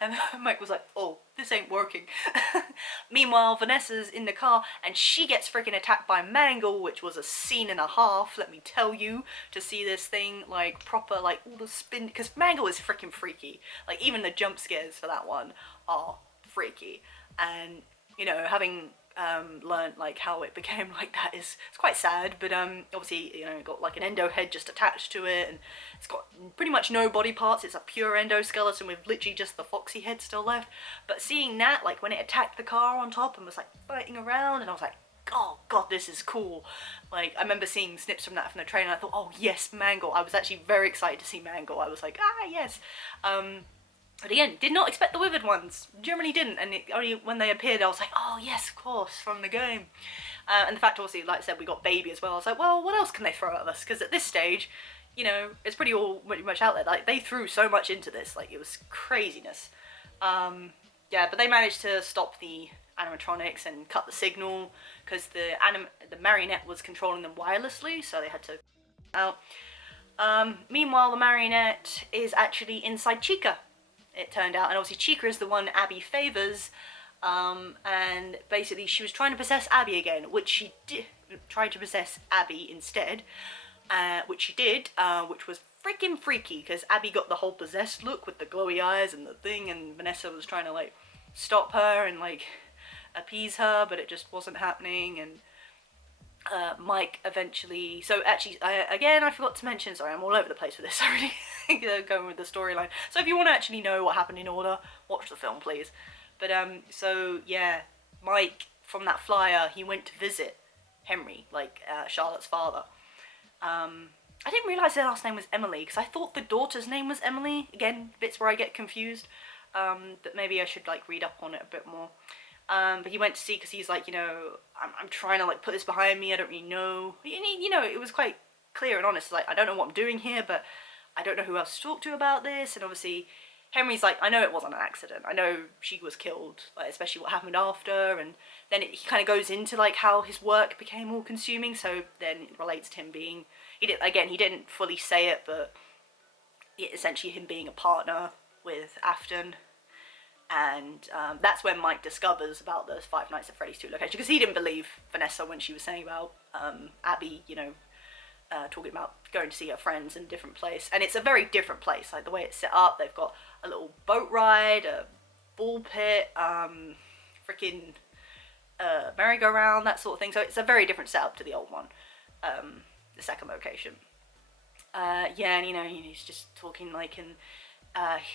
And Mike was like, oh, this ain't working. Meanwhile, Vanessa's in the car and she gets freaking attacked by Mangle, which was a scene and a half, let me tell you, to see this thing like proper, like all the spin, because Mangle is freaking freaky. Like even the jump scares for that one are freaky. And having learned like how it became like that it's quite sad, but obviously it got like an endo head just attached to it, and it's got pretty much no body parts. It's a pure endoskeleton with literally just the Foxy head still left. But seeing that, like when it attacked the car on top and was like fighting around, and I was like, oh god, this is cool. Like I remember seeing snips from that from the trailer, and I thought, oh yes, Mangle. I was actually very excited to see Mangle. I was like, ah yes. But again, did not expect the withered ones. Generally didn't, and only when they appeared I was like, oh yes, of course, from the game. And the fact, obviously, like I said, we got Baby as well. I was like, well, what else can they throw at us? Because at this stage, it's pretty much out there. Like they threw so much into this, like it was craziness. Yeah, but they managed to stop the animatronics and cut the signal, because the marionette was controlling them wirelessly, so they had to out. Meanwhile, the marionette is actually inside Chica, it turned out, and obviously Chica is the one Abby favours, and basically she was trying to possess Abby again, which she did, tried to possess Abby instead, which she did, which was freaking freaky, because Abby got the whole possessed look with the glowy eyes and the thing, and Vanessa was trying to, like, stop her and, like, appease her, but it just wasn't happening, and Mike eventually, so actually, again, I forgot to mention, sorry, I'm all over the place with this already, going with the storyline, so if you want to actually know what happened in order, watch the film, please. But, so, yeah, Mike, from that flyer, he went to visit Henry, like, Charlotte's father. I didn't realise their last name was Emily, because I thought the daughter's name was Emily, again, bits where I get confused, but maybe I should, like, read up on it a bit more. But he went to see, because he's like, you know, I'm trying to, like, put this behind me, I don't really know. You know, it was quite clear and honest, like, I don't know what I'm doing here, but I don't know who else to talk to about this, and obviously, Henry's like, I know it wasn't an accident, I know she was killed, like, especially what happened after, and then he kind of goes into, like, how his work became all consuming, so then it relates to him being, he didn't fully say it, but essentially him being a partner with Afton. And that's when Mike discovers about the Five Nights at Freddy's 2 location, because he didn't believe Vanessa when she was saying about Abby, you know, talking about going to see her friends in a different place. And it's a very different place, like the way it's set up. They've got a little boat ride, a ball pit, freaking merry-go-round, that sort of thing. So it's a very different setup to the old one, the second location. Yeah, and you know, he's just talking like, and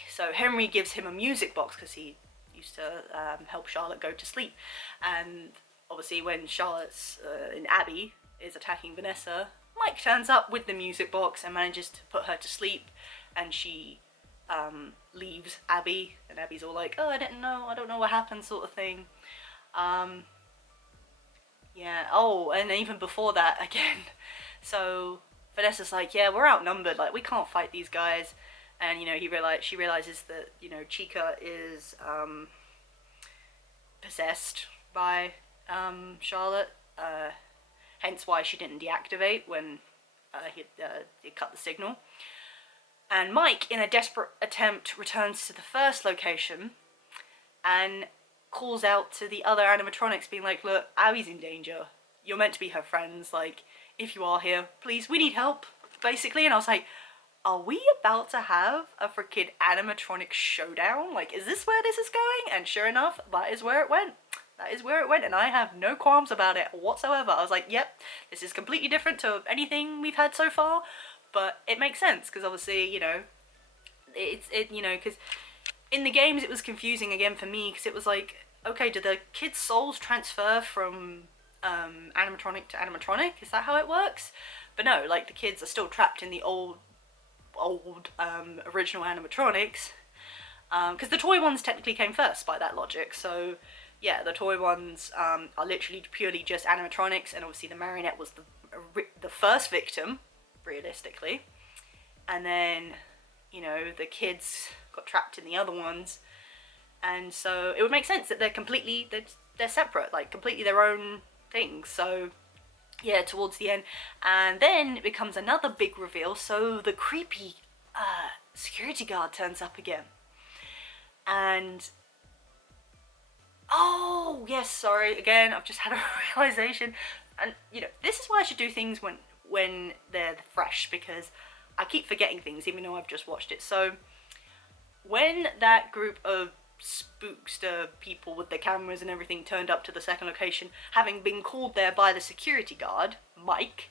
so Henry gives him a music box because he used to help Charlotte go to sleep, and obviously when Charlotte's in Abby is attacking Vanessa, Mike turns up with the music box and manages to put her to sleep, and she leaves Abby, and Abby's all like, oh, I don't know what happened, sort of thing. Yeah, oh, and even before that, again, so Vanessa's like, yeah, we're outnumbered, like, we can't fight these guys. And, you know, she realizes that, you know, Chica is possessed by Charlotte, hence why she didn't deactivate when he cut the signal. And Mike, in a desperate attempt, returns to the first location and calls out to the other animatronics, being like, look, Abby's in danger. You're meant to be her friends. Like, if you are here, please, we need help, basically. And I was like, are we about to have a freaking animatronic showdown? Like, is this where this is going? And sure enough, that is where it went. That is where it went, and I have no qualms about it whatsoever. I was like, yep, this is completely different to anything we've had so far, but it makes sense, because obviously, you know, you know, because in the games it was confusing again for me, because it was like, okay, do the kids' souls transfer from animatronic to animatronic? Is that how it works? But no, like, the kids are still trapped in the old original animatronics, because the toy ones technically came first by that logic. So yeah, the toy ones are literally purely just animatronics, and obviously the marionette was the first victim, realistically, and then, you know, the kids got trapped in the other ones, and so it would make sense that they're separate, like completely their own things. So yeah, towards the end, and then it becomes another big reveal. So the creepy security guard turns up again, and oh yes, sorry, again, I've just had a realization, and you know, this is why I should do things when they're fresh, because I keep forgetting things even though I've just watched it. So when that group of spookster people with their cameras and everything turned up to the second location, having been called there by the security guard, Mike,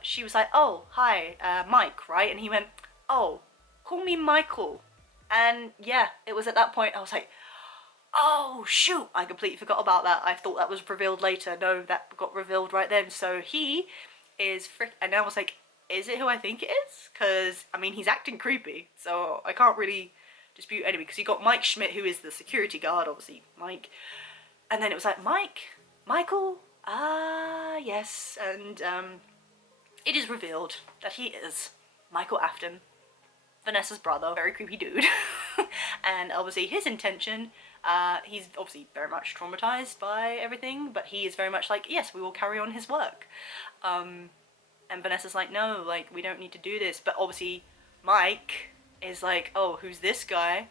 she was like, oh, hi, Mike, right? And he went, oh, call me Michael. And yeah, it was at that point I was like, oh shoot, I completely forgot about that. I thought that was revealed later. No, that got revealed right then. So he is and I was like, is it who I think it is? Because, I mean, he's acting creepy, so I can't really dispute anyway, because you got Mike Schmidt, who is the security guard, obviously Mike, and then it was like, Michael, yes, and it is revealed that he is Michael Afton, Vanessa's brother, very creepy dude, and obviously his intention, he's obviously very much traumatized by everything, but he is very much like, yes, we will carry on his work, And Vanessa's like, no, like, we don't need to do this. But obviously Mike is like, oh, who's this guy?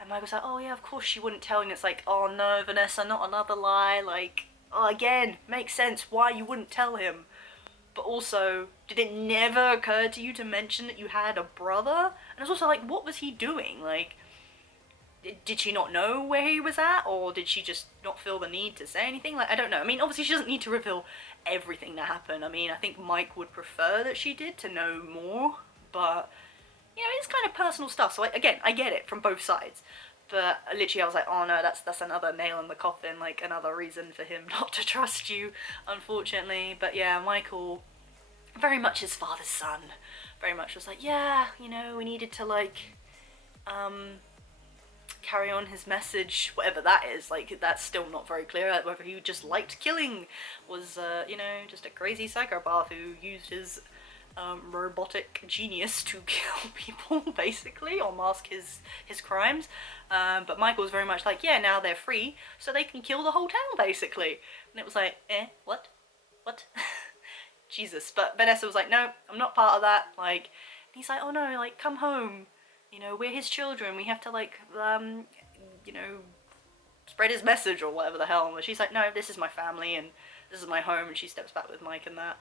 And Michael's like, oh yeah, of course she wouldn't tell. And it's like, oh no, Vanessa, not another lie. Like, oh, again, makes sense why you wouldn't tell him. But also, did it never occur to you to mention that you had a brother? And it's also like, what was he doing? Like, did she not know where he was at? Or did she just not feel the need to say anything? Like, I don't know. I mean, obviously she doesn't need to reveal everything that happened. I mean, I think Mike would prefer that she did, to know more. But, you know, it's kind of personal stuff. So, again, I get it from both sides. But literally I was like, oh no, that's another nail in the coffin, like another reason for him not to trust you, unfortunately. But yeah, Michael, very much his father's son, very much was like, yeah, you know, we needed to like, carry on his message, whatever that is. Like, that's still not very clear, whether he just liked killing, was, you know, just a crazy psychopath who used his robotic genius to kill people, basically, or mask his crimes. But Michael was very much like, yeah, now they're free, so they can kill the whole town, basically. And it was like, what? Jesus. But Vanessa was like, no, I'm not part of that. Like, and he's like, oh no, like, come home. You know, we're his children. We have to, like, you know, spread his message or whatever the hell. And she's like, no, this is my family and this is my home. And she steps back with Mike and that.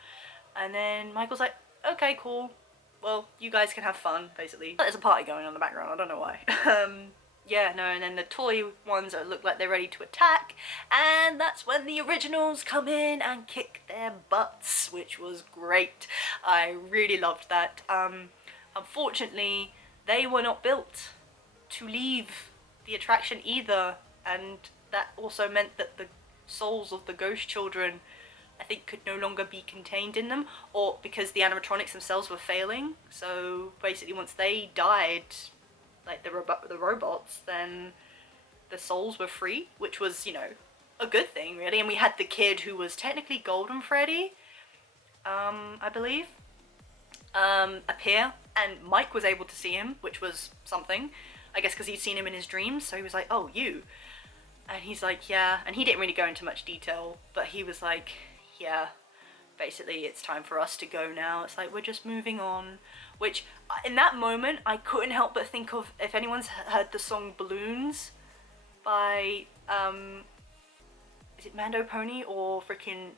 And then Michael's like, okay, cool. Well, you guys can have fun, basically. There's a party going on in the background, I don't know why. Yeah, no, and then the toy ones look like they're ready to attack, and that's when the originals come in and kick their butts, which was great. I really loved that. Unfortunately, they were not built to leave the attraction either, and that also meant that the souls of the ghost children, I think, could no longer be contained in them, or because the animatronics themselves were failing. So basically once they died, like the robots, then the souls were free, which was, you know, a good thing, really. And we had the kid who was technically Golden Freddy, I believe, appear, and Mike was able to see him, which was something, I guess because he'd seen him in his dreams. So he was like, oh, you. And he's like, yeah. And he didn't really go into much detail, but he was like, yeah, basically it's time for us to go now. It's like, we're just moving on. Which, in that moment, I couldn't help but think of, if anyone's heard the song Balloons by, is it Mando Pony or freaking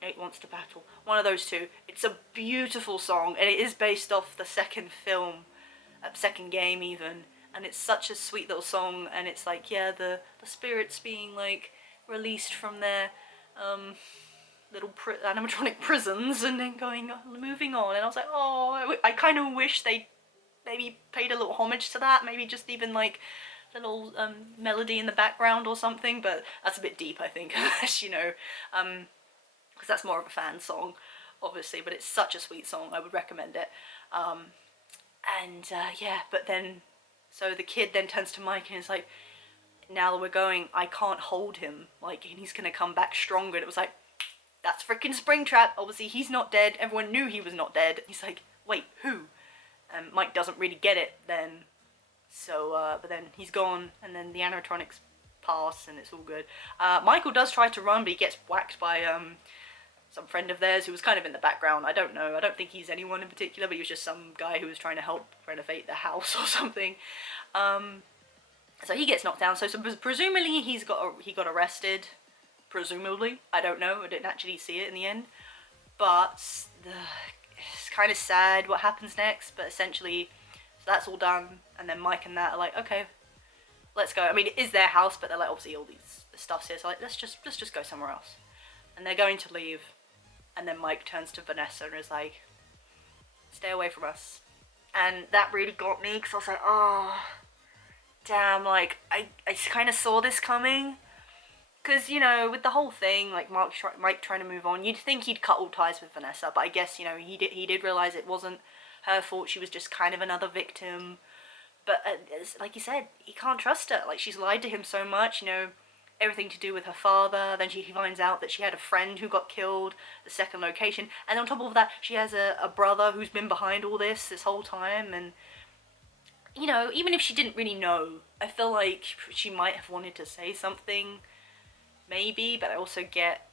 Nate Wants to Battle? One of those two. It's a beautiful song, and it is based off the second film, second game even, and it's such a sweet little song, and it's like, yeah, the spirits being, like, released from their, little animatronic prisons and then moving on. And I was like, oh, I kind of wish they maybe paid a little homage to that, maybe just even like a little melody in the background or something, but that's a bit deep, I think, unless, you know, because that's more of a fan song, obviously, but it's such a sweet song, I would recommend it. Yeah, but then, so the kid then turns to Mike and is like, now that we're going, I can't hold him, like, and he's gonna come back stronger. And it was like, that's freaking Springtrap. Obviously he's not dead. Everyone knew he was not dead. He's like, wait, who? And Mike doesn't really get it then. So, but then he's gone, and then the animatronics pass, and it's all good. Michael does try to run, but he gets whacked by some friend of theirs who was kind of in the background. I don't know. I don't think he's anyone in particular, but he was just some guy who was trying to help renovate the house or something. So he gets knocked down. So presumably he got arrested. Presumably, I don't know, I didn't actually see it in the end, but it's kind of sad what happens next. But essentially, so that's all done, and then Mike and that are like, okay, let's go. I mean, it is their house, but they're like, obviously all these stuff's here, so like, let's just go somewhere else. And they're going to leave, and then Mike turns to Vanessa and is like, stay away from us. And that really got me, because I was like, oh, damn, like, I kind of saw this coming. Because, you know, with the whole thing, like Mike trying to move on, you'd think he'd cut all ties with Vanessa, but I guess, you know, he did realise it wasn't her fault, she was just kind of another victim. But, like you said, he can't trust her. Like, she's lied to him so much, you know, everything to do with her father. Then he finds out that she had a friend who got killed, the second location. And on top of that, she has a brother who's been behind all this whole time. And, you know, even if she didn't really know, I feel like she might have wanted to say something. Maybe, but I also get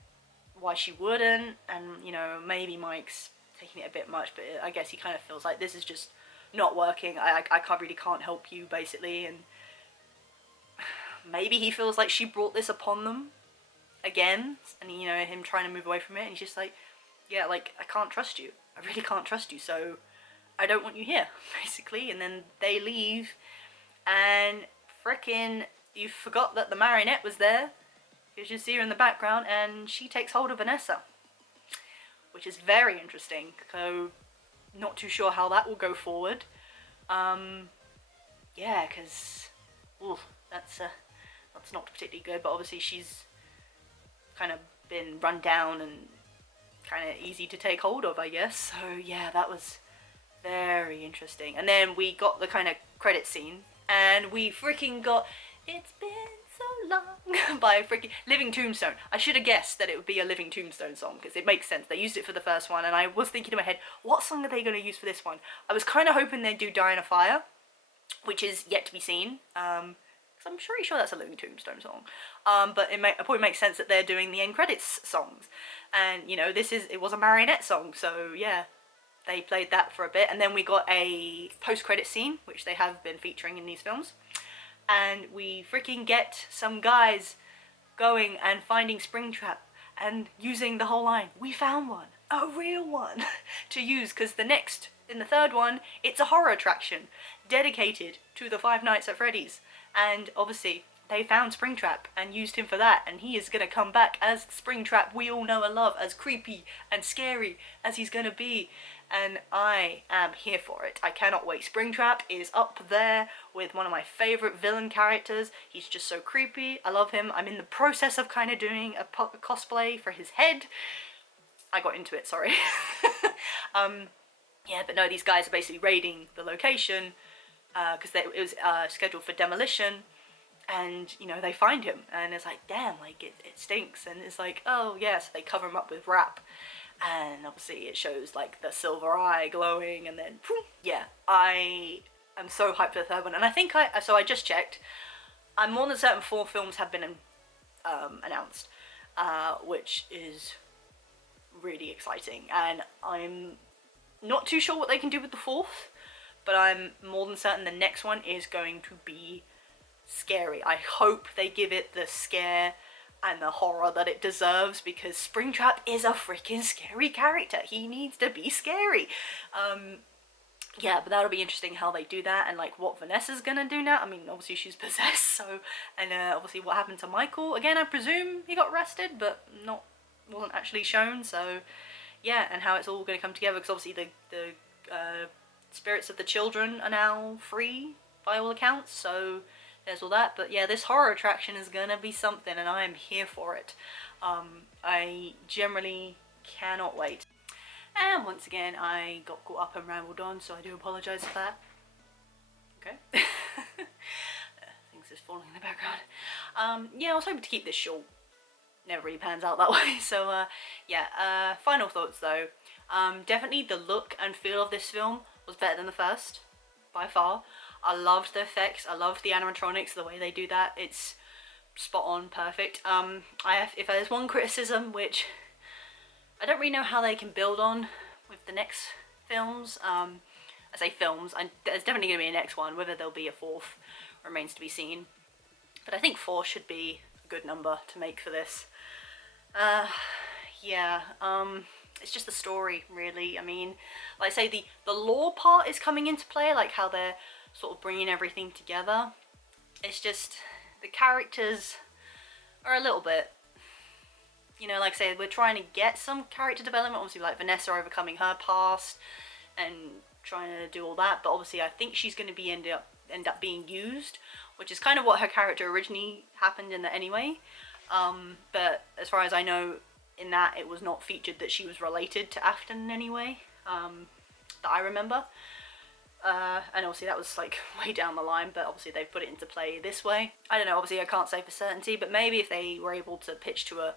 why she wouldn't, and you know, maybe Mike's taking it a bit much, but I guess he kind of feels like this is just not working. I can't help you, basically, and maybe he feels like she brought this upon them again, and you know, him trying to move away from it, and he's just like, yeah, like, I can't trust you. I really can't trust you, so I don't want you here, basically. And then they leave, and frickin' you forgot that the marionette was there, because you see her in the background, and she takes hold of Vanessa, which is very interesting. So not too sure how that will go forward. Yeah, because that's not particularly good, but obviously she's kind of been run down and kind of easy to take hold of, I guess. So yeah, that was very interesting. And then we got the kind of credit scene, and we freaking got It's Been So Long by freaking Living Tombstone. I should have guessed that it would be a Living Tombstone song, because it makes sense. They used it for the first one, and I was thinking in my head, what song are they going to use for this one? I was kind of hoping they'd do Die in a Fire, which is yet to be seen. I'm pretty sure that's a Living Tombstone song. But it probably makes sense that they're doing the end credits songs. And, you know, it was a marionette song, so yeah, they played that for a bit. And then we got a post-credit scene, which they have been featuring in these films. And we freaking get some guys going and finding Springtrap and using the whole line, "We found one, a real one," to use, because in the third one, it's a horror attraction dedicated to the Five Nights at Freddy's. And obviously, they found Springtrap and used him for that, and he is going to come back as the Springtrap we all know and love, as creepy and scary as he's going to be. And I am here for it. I cannot wait. Springtrap is up there with one of my favourite villain characters. He's just so creepy. I love him. I'm in the process of kind of doing a cosplay for his head. I got into it, sorry. Yeah, but no, these guys are basically raiding the location, because it was scheduled for demolition, and you know, they find him, and it's like, damn, like it stinks, and it's like, oh yeah, so they cover him up with wrap, and obviously it shows like the silver eye glowing, and then poof, yeah, I am so hyped for the third one. And I think so I just checked, I'm more than certain 4 films have been announced, which is really exciting, and I'm not too sure what they can do with the 4th, but I'm more than certain the next one is going to be scary. I hope they give it the scare and the horror that it deserves, because Springtrap is a freaking scary character. He needs to be scary. Yeah, but that'll be interesting how they do that, and like what Vanessa's gonna do now. I mean, obviously she's possessed, so, and obviously what happened to Michael. Again, I presume he got arrested, but wasn't actually shown, so yeah, and how it's all gonna come together, because obviously the spirits of the children are now free by all accounts, so there's all that. But yeah, this horror attraction is gonna be something, and I am here for it. I generally cannot wait. And once again, I got caught up and rambled on, so I do apologise for that. Okay. Things just falling in the background. Yeah, I was hoping to keep this short. Never really pans out that way. So yeah, final thoughts though. Definitely the look and feel of this film was better than the first, by far. I loved the effects, I loved the animatronics, the way they do that. It's spot on, perfect. If there's one criticism, which I don't really know how they can build on with the next films. I say films, there's definitely going to be a next one. Whether there'll be a 4th remains to be seen. But I think 4 should be a good number to make for this. Yeah, it's just the story, really. I mean, like I say, the lore part is coming into play, like how they're sort of bringing everything together. It's just, the characters are a little bit, you know, like I say, we're trying to get some character development, obviously, like Vanessa overcoming her past and trying to do all that, but obviously I think she's going to be end up being used, which is kind of what her character originally happened in anyway. But as far as I know, in that it was not featured that she was related to Afton in any way, that I remember. And obviously that was like way down the line, but obviously they've put it into play this way. I don't know, obviously I can't say for certainty, but maybe if they were able to pitch to a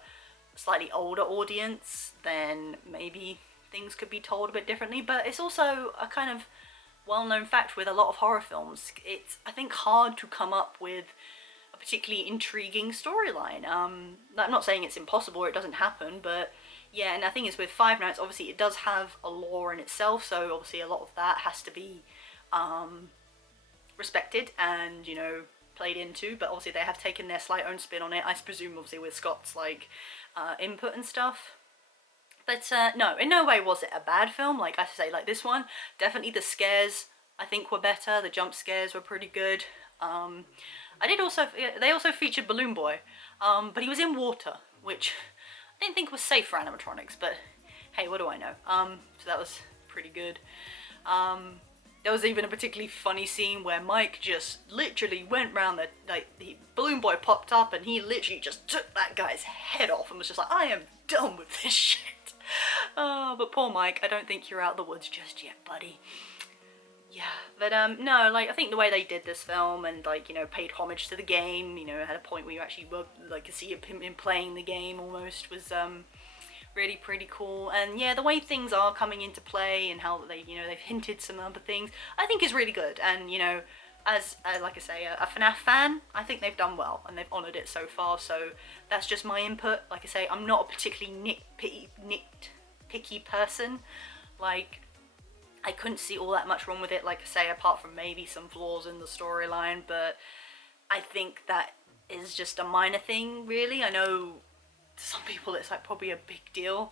slightly older audience, then maybe things could be told a bit differently. But it's also a kind of well-known fact with a lot of horror films, it's, I think, hard to come up with a particularly intriguing storyline. I'm not saying it's impossible or it doesn't happen, but yeah, and I think it's with Five Nights, obviously it does have a lore in itself, so obviously a lot of that has to be respected and, you know, played into, but obviously they have taken their slight own spin on it, I presume obviously with Scott's like input and stuff. But no, in no way was it a bad film. Like I say, like this one, definitely the scares I think were better, the jump scares were pretty good. They also featured Balloon Boy, but he was in water, which I didn't think was safe for animatronics, but hey, what do I know? So that was pretty good. There was even a particularly funny scene where Mike just literally went round the Balloon Boy popped up and he literally just took that guy's head off and was just like, I am done with this shit. Oh, but poor Mike, I don't think you're out of the woods just yet, buddy. Yeah, but no, like I think the way they did this film and like, you know, paid homage to the game, you know, had a point where you actually were like could see him playing the game almost, was really pretty cool. And yeah, the way things are coming into play and how they, you know, they've hinted some other things, I think is really good. And you know, as like I say, a FNAF fan, I think they've done well and they've honoured it so far. So that's just my input. Like I say, I'm not a particularly nitpicky person. Like, I couldn't see all that much wrong with it, like I say, apart from maybe some flaws in the storyline, but I think that is just a minor thing, really. I know to some people it's like probably a big deal.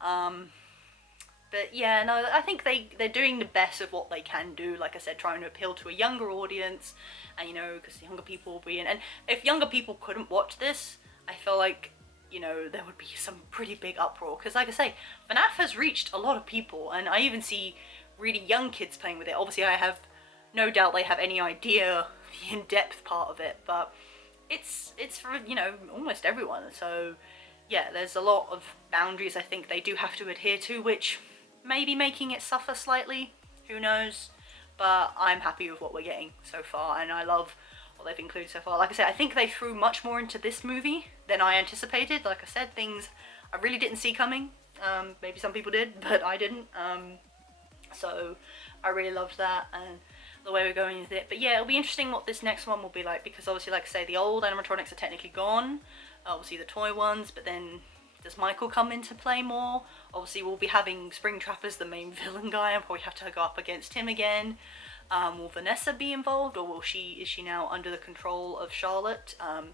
But yeah, no, I think they're doing the best of what they can do, like I said, trying to appeal to a younger audience, and you know, because younger people will be in, and if younger people couldn't watch this, I feel like, you know, there would be some pretty big uproar, because like I say, FNAF has reached a lot of people, and I even see really young kids playing with it. Obviously I have no doubt they have any idea the in-depth part of it, but it's for, you know, almost everyone. So yeah, there's a lot of boundaries I think they do have to adhere to, which may be making it suffer slightly, who knows, but I'm happy with what we're getting so far and I love what they've included so far. Like I said, I think they threw much more into this movie than I anticipated. Like I said, things I really didn't see coming. Maybe some people did, but I didn't. So I really loved that and the way we're going with it. But yeah, it'll be interesting what this next one will be like, because obviously, like I say, the old animatronics are technically gone, obviously the toy ones, but then does Michael come into play more? Obviously we'll be having Springtrap as the main villain guy and probably have to go up against him again. Will Vanessa be involved, or is she now under the control of Charlotte? And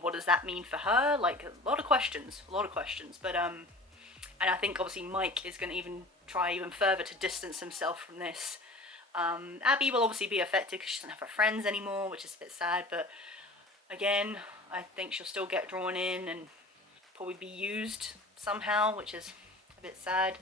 what does that mean for her? Like, a lot of questions, but and I think obviously Mike is going to try even further to distance himself from this. Abby will obviously be affected because she doesn't have her friends anymore, which is a bit sad, but again, I think she'll still get drawn in and probably be used somehow, which is a bit sad.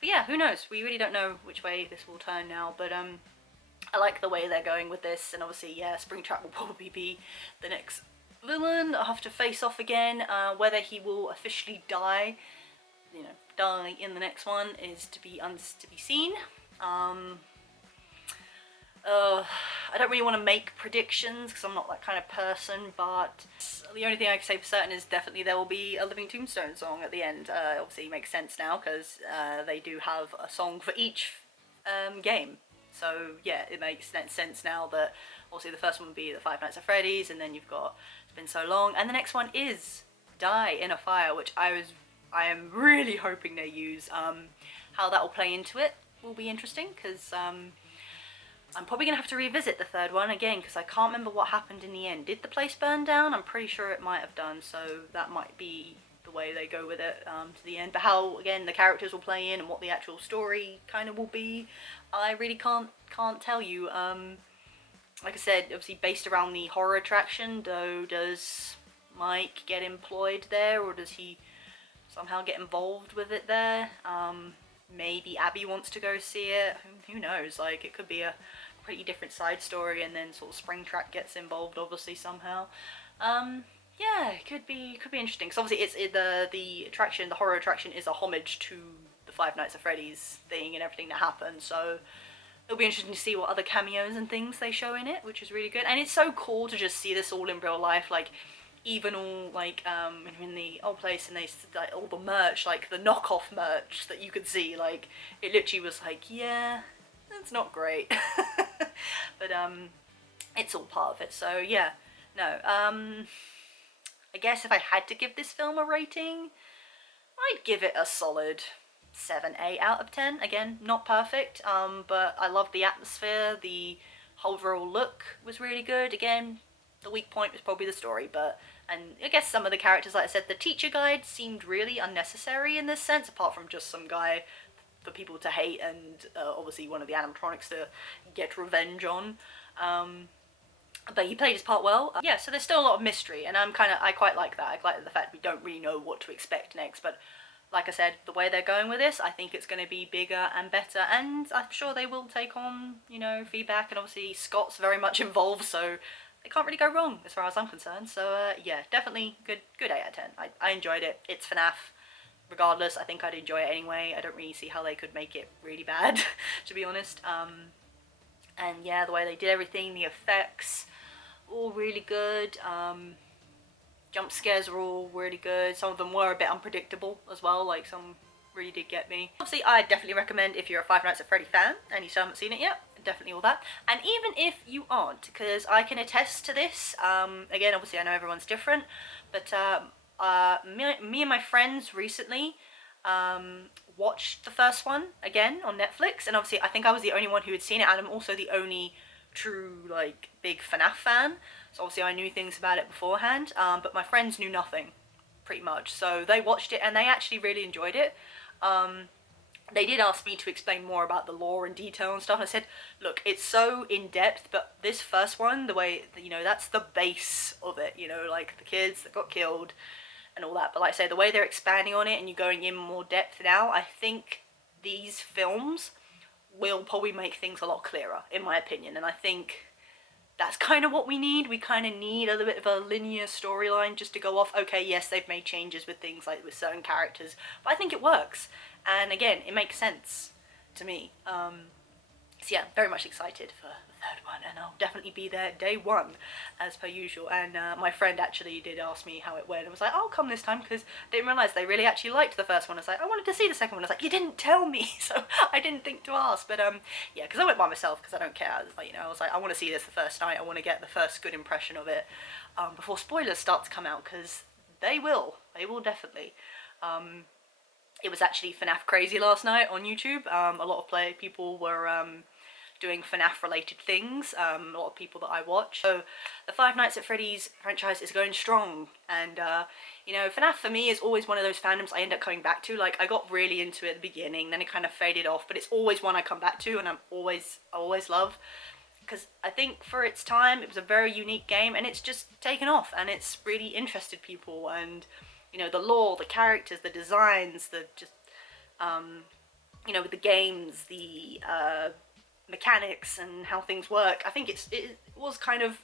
But yeah, who knows? We really don't know which way this will turn now, but I like the way they're going with this, and obviously, yeah, Springtrap will probably be the next villain I'll have to face off again. Whether he will officially die, you know, die in the next one is to be seen. I don't really want to make predictions because I'm not that kind of person, but the only thing I can say for certain is definitely there will be a Living Tombstone song at the end. Obviously it makes sense now because they do have a song for each game. So yeah, it makes sense now that obviously the first one would be the Five Nights at Freddy's, and then you've got It's Been So Long, and the next one is Die in a Fire, which I am really hoping they use. How that will play into it will be interesting, because I'm probably going to have to revisit the third one again, because I can't remember what happened in the end. Did the place burn down? I'm pretty sure it might have done, so that might be the way they go with it to the end. But how, again, the characters will play in and what the actual story kind of will be, I really can't tell you. Like I said, obviously based around the horror attraction, though, does Mike get employed there, or does he somehow get involved with it there? Maybe Abby wants to go see it, who knows, like it could be a pretty different side story, and then sort of Springtrap gets involved obviously somehow. Yeah, it could be interesting, because obviously the horror attraction is a homage to the Five Nights at Freddy's thing and everything that happened, so it'll be interesting to see what other cameos and things they show in it, which is really good. And it's so cool to just see this all in real life, like even all like in the old place, and they like all the merch, like the knockoff merch that you could see, like it literally was like, yeah, that's not great. But it's all part of it. So yeah, no. I guess if I had to give this film a rating, I'd give it a solid 7, 8 out of 10. Again, not perfect, but I loved the atmosphere, the overall look was really good. Again, the weak point was probably the story, and I guess some of the characters, like I said, the teacher guide seemed really unnecessary in this sense, apart from just some guy for people to hate and obviously one of the animatronics to get revenge on. But he played his part well. Yeah, so there's still a lot of mystery, and I quite like that. I like the fact we don't really know what to expect next, but like I said, the way they're going with this, I think it's going to be bigger and better, and I'm sure they will take on, you know, feedback, and obviously Scott's very much involved, so it can't really go wrong as far as I'm concerned. So yeah, definitely good 8 out of 10. I enjoyed it. It's FNAF. Regardless, I think I'd enjoy it anyway. I don't really see how they could make it really bad, to be honest. And yeah, the way they did everything, the effects, all really good. Jump scares were all really good. Some of them were a bit unpredictable as well, like some really did get me. Obviously, I definitely recommend if you're a Five Nights at Freddy fan and you still haven't seen it yet, definitely all that. And even if you aren't, because I can attest to this, again, obviously I know everyone's different, but me and my friends recently watched the first one again on Netflix, and obviously I think I was the only one who had seen it, and I'm also the only true, like, big FNAF fan, so obviously I knew things about it beforehand, but my friends knew nothing, pretty much, so they watched it and they actually really enjoyed it. They did ask me to explain more about the lore and detail and stuff, and I said, look, it's so in-depth, but this first one, the way, you know, that's the base of it, you know, like the kids that got killed and all that, but like I say, the way they're expanding on it and you're going in more depth now, I think these films will probably make things a lot clearer, in my opinion, and I think that's kind of what we need. We kind of need a little bit of a linear storyline just to go off, okay, yes, they've made changes with things like with certain characters, but I think it works, and again, it makes sense to me. So yeah, very much excited for the third one, and I'll definitely be there day one, as per usual. And my friend actually did ask me how it went, and was like, I'll come this time, because I didn't realise they really actually liked the first one. I was like, I wanted to see the second one. I was like, you didn't tell me, so I didn't think to ask. But yeah, because I went by myself, because I don't care. Like, you know, I was like, I want to see this the first night. I want to get the first good impression of it before spoilers start to come out, because they will definitely. It was actually FNAF crazy last night on YouTube. A lot of people were doing FNAF related things, a lot of people that I watch. So the Five Nights at Freddy's franchise is going strong, and you know, FNAF for me is always one of those fandoms I end up coming back to. Like, I got really into it at the beginning, then it kind of faded off, but it's always one I come back to, and I always love, because I think for its time it was a very unique game, and it's just taken off, and it's really interested people, and you know, the lore, the characters, the designs, the just you know, with the games, the mechanics and how things work. I think it was kind of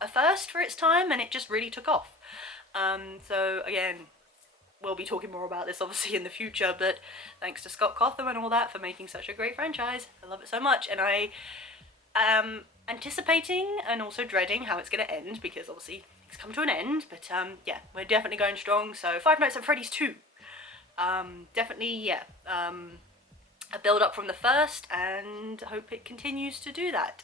a first for its time, and it just really took off. So again, we'll be talking more about this obviously in the future, but thanks to Scott Cawthon and all that for making such a great franchise. I love it so much, and I am anticipating and also dreading how it's going to end, because obviously it's come to an end, but yeah, we're definitely going strong. So Five Nights at Freddy's 2, definitely, yeah, a build up from the first, and hope it continues to do that.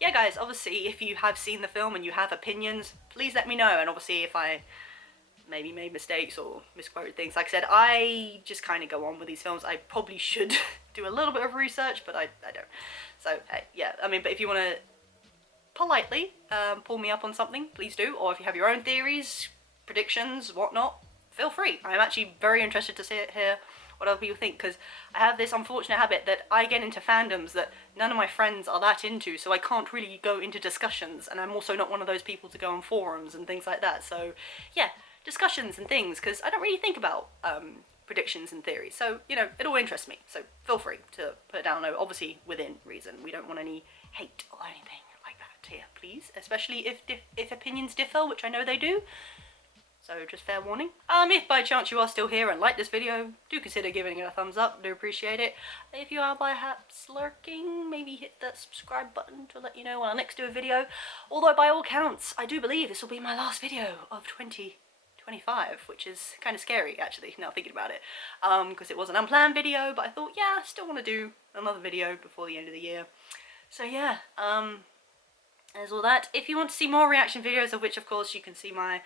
Yeah guys, obviously if you have seen the film and you have opinions, please let me know, and obviously if I maybe made mistakes or misquoted things, like I said, I just kind of go on with these films. I probably should do a little bit of research, but I don't. So hey, yeah, I mean, but if you want to politely pull me up on something, please do, or if you have your own theories, predictions, whatnot, feel free. I'm actually very interested to hear what other people think, because I have this unfortunate habit that I get into fandoms that none of my friends are that into, so I can't really go into discussions, and I'm also not one of those people to go on forums and things like that. So yeah, discussions and things, because I don't really think about predictions and theories, so you know, it all interests me, so feel free to put it down low, obviously within reason. We don't want any hate or anything like that here, please, especially if opinions differ, which I know they do. So just fair warning. If by chance you are still here and like this video, do consider giving it a thumbs up. I do appreciate it. If you are perhaps lurking, maybe hit that subscribe button to let you know when I next do a video. Although by all counts, I do believe this will be my last video of 2025, which is kind of scary actually, now thinking about it. Because it was an unplanned video, but I thought, yeah, I still want to do another video before the end of the year. So yeah, there's all that. If you want to see more reaction videos, of which of course you can see my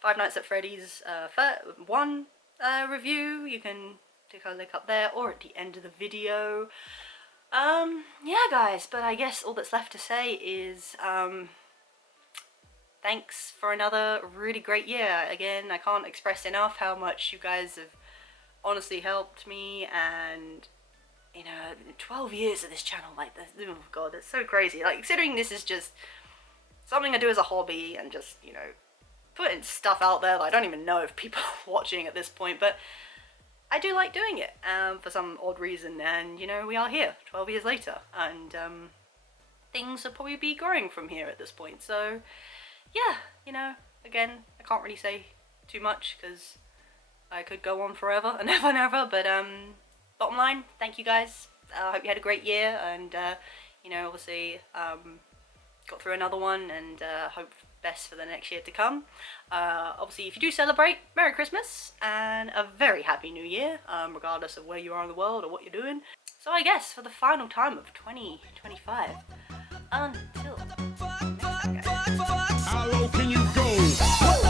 Five Nights at Freddy's review, you can take a look up there or at the end of the video. Yeah guys, but I guess all that's left to say is thanks for another really great year. Again, I can't express enough how much you guys have honestly helped me, and you know, 12 years of this channel, like, oh god, it's so crazy. Like, considering this is just something I do as a hobby and just, you know, putting stuff out there that I don't even know if people are watching at this point, but I do like doing it for some odd reason, and you know, we are here 12 years later, and things will probably be growing from here at this point. So yeah, you know, again, I can't really say too much because I could go on forever and ever and ever, but bottom line, thank you guys. I hope you had a great year, and you know, obviously got through another one, and hope best for the next year to come. Obviously, if you do celebrate, Merry Christmas and a very Happy New Year, regardless of where you are in the world or what you're doing. So I guess for the final time of 2025, until next time, guys. How low can you go?